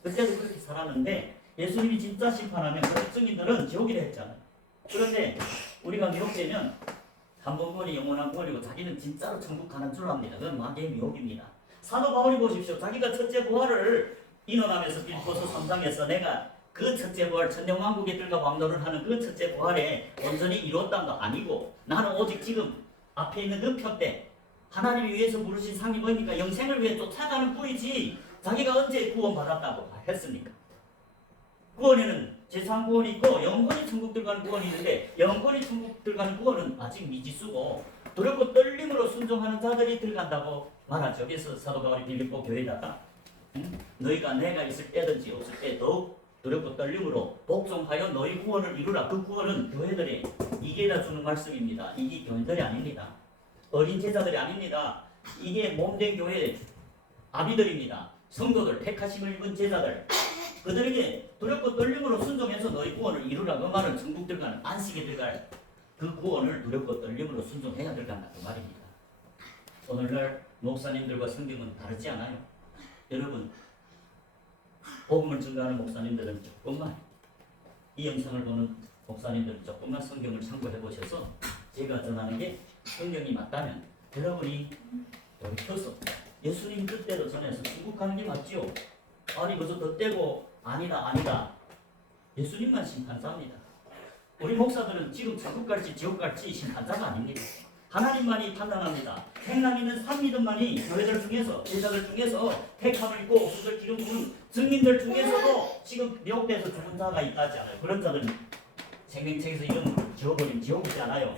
그때도 그렇게 살았는데 예수님이 진짜 심판하면 그 증인들은 지옥이라 했잖아요. 그런데 우리가 미혹되면 한 번 구원이 영원한 구원이고 자기는 진짜로 천국 가는 줄 압니다. 그건 마귀의 미혹입니다. 사도 바울이 보십시오. 자기가 첫째 부활을 인원하면서 빌보서 3장에서 내가 그 첫째 부활, 천년왕국에 들어가 왕노를 하는 그 첫째 부활에 온전히 이루었다는 거 아니고 나는 오직 지금 앞에 있는 그 편때 하나님이 위해서 부르신 상이 뭐니까 영생을 위해 쫓아가는 뿌이지 자기가 언제 구원받았다고 했습니까? 구원에는 제3 구원이 있고 영원히 천국 들어가는 구원이 있는데 영원히 천국 들어가는 구원은 아직 미지수고 두렵고 떨림으로 순종하는 자들이 들어간다고 말하죠. 그래서 사도 바울이 빌립보 교회에다가 너희가 내가 있을 때든지 없을 때 더욱 두렵고 떨림으로 복종하여 너희 구원을 이루라. 그 구원은 교회들이 이게다 주는 말씀입니다. 이게 교회들이 아닙니다. 어린 제자들이 아닙니다. 이게 몸된 교회 아비들입니다. 성도들, 택하심을 입은 제자들. 그들에게 두렵고 떨림으로 순종해서 너희 구원을 이루라. 그 말은 천국 들어가는 안식에 들어갈 그 구원을 두렵고 떨림으로 순종해야 들어간다. 그 말입니다. 오늘날 목사님들과 성경은 다르지 않아요. 여러분, 복음을 증거하는 목사님들은 조금만, 이 영상을 보는 목사님들은 조금만 성경을 참고해 보셔서 제가 전하는 게 성경이 맞다면 여러분이 돌이켜서 예수님 뜻대로 전해서 천국 가는 게 맞지요. 아니 그저 덧대고 아니다. 예수님만 심판자입니다. 우리 목사들은 지금 천국 갈지 지옥 갈지 심판자가 아닙니다. 하나님만이 판단합니다. 행남 있는 산믿음만이 교회들 중에서 제자들 중에서 택함을 입고 옥수수를 기름 부은 증인들 중에서도 지금 미혹돼서 죽은 자가 있다지 않아요. 그런 자들은 생명책에서 이름 지워버린 지옥이지 않아요.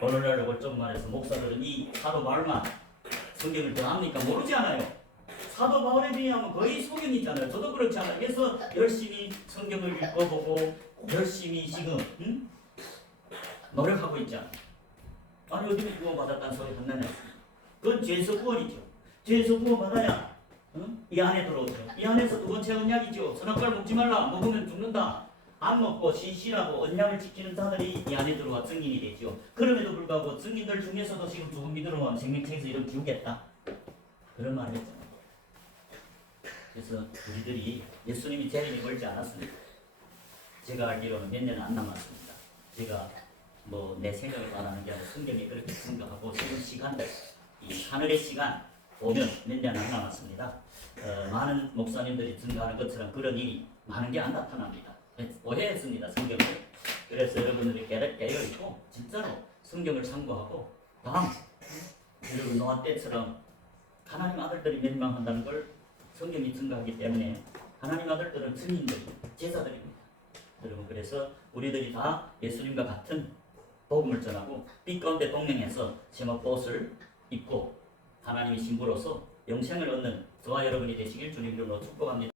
오늘날 월점 말해서 목사들은 이 사도 바울만 성경을 더 압니까? 모르지 않아요. 사도 바울에 비하면 거의 소경이 있잖아요. 저도 그렇지 않아요. 그래서 열심히 성경을 읽어보고 열심히 지금 노력하고 있잖아요. 아니 어디 구원받았다는 소리 한다네. 그건 죄에서 구원이죠. 죄에서 구원받아야 이 안에 들어오죠. 이 안에서 두 번째 언약이죠. 선악과를 먹지 말라. 먹으면 죽는다. 안 먹고 신실하고 언약을 지키는 자들이 이 안에 들어와 증인이 되죠. 그럼에도 불구하고 증인들 중에서도 지금 죽은 믿으러 생명책에서 이름 지우겠다. 그런 말을 했잖아요. 그래서 우리들이 예수님이 재림이 멀지 않았습니다. 제가 알기로는 몇 년 안 남았습니다. 제가 뭐 내 생각을 말하는 게 아니라 성경이 그렇게 증거하고 지금 시간, 이 하늘의 시간 오면 몇 년 안 남았습니다. 많은 목사님들이 증거하는 것처럼 그런 일이 많은 게 안 나타납니다. 오해했습니다, 성경을. 그래서 여러분들이 깨어있고 진짜로 성경을 참고하고 다음 여러분 노아 때처럼 하나님 아들들이 멸망한다는 걸 성경이 증거하기 때문에 하나님 아들들은 증인들, 제자들입니다. 여러분 그래서 우리들이 다 예수님과 같은 복음을 전하고 빛 가운데 동행해서 제목봇을 입고 하나님의 신부로서 영생을 얻는 저와 여러분이 되시길 주님 이름으로 축복합니다.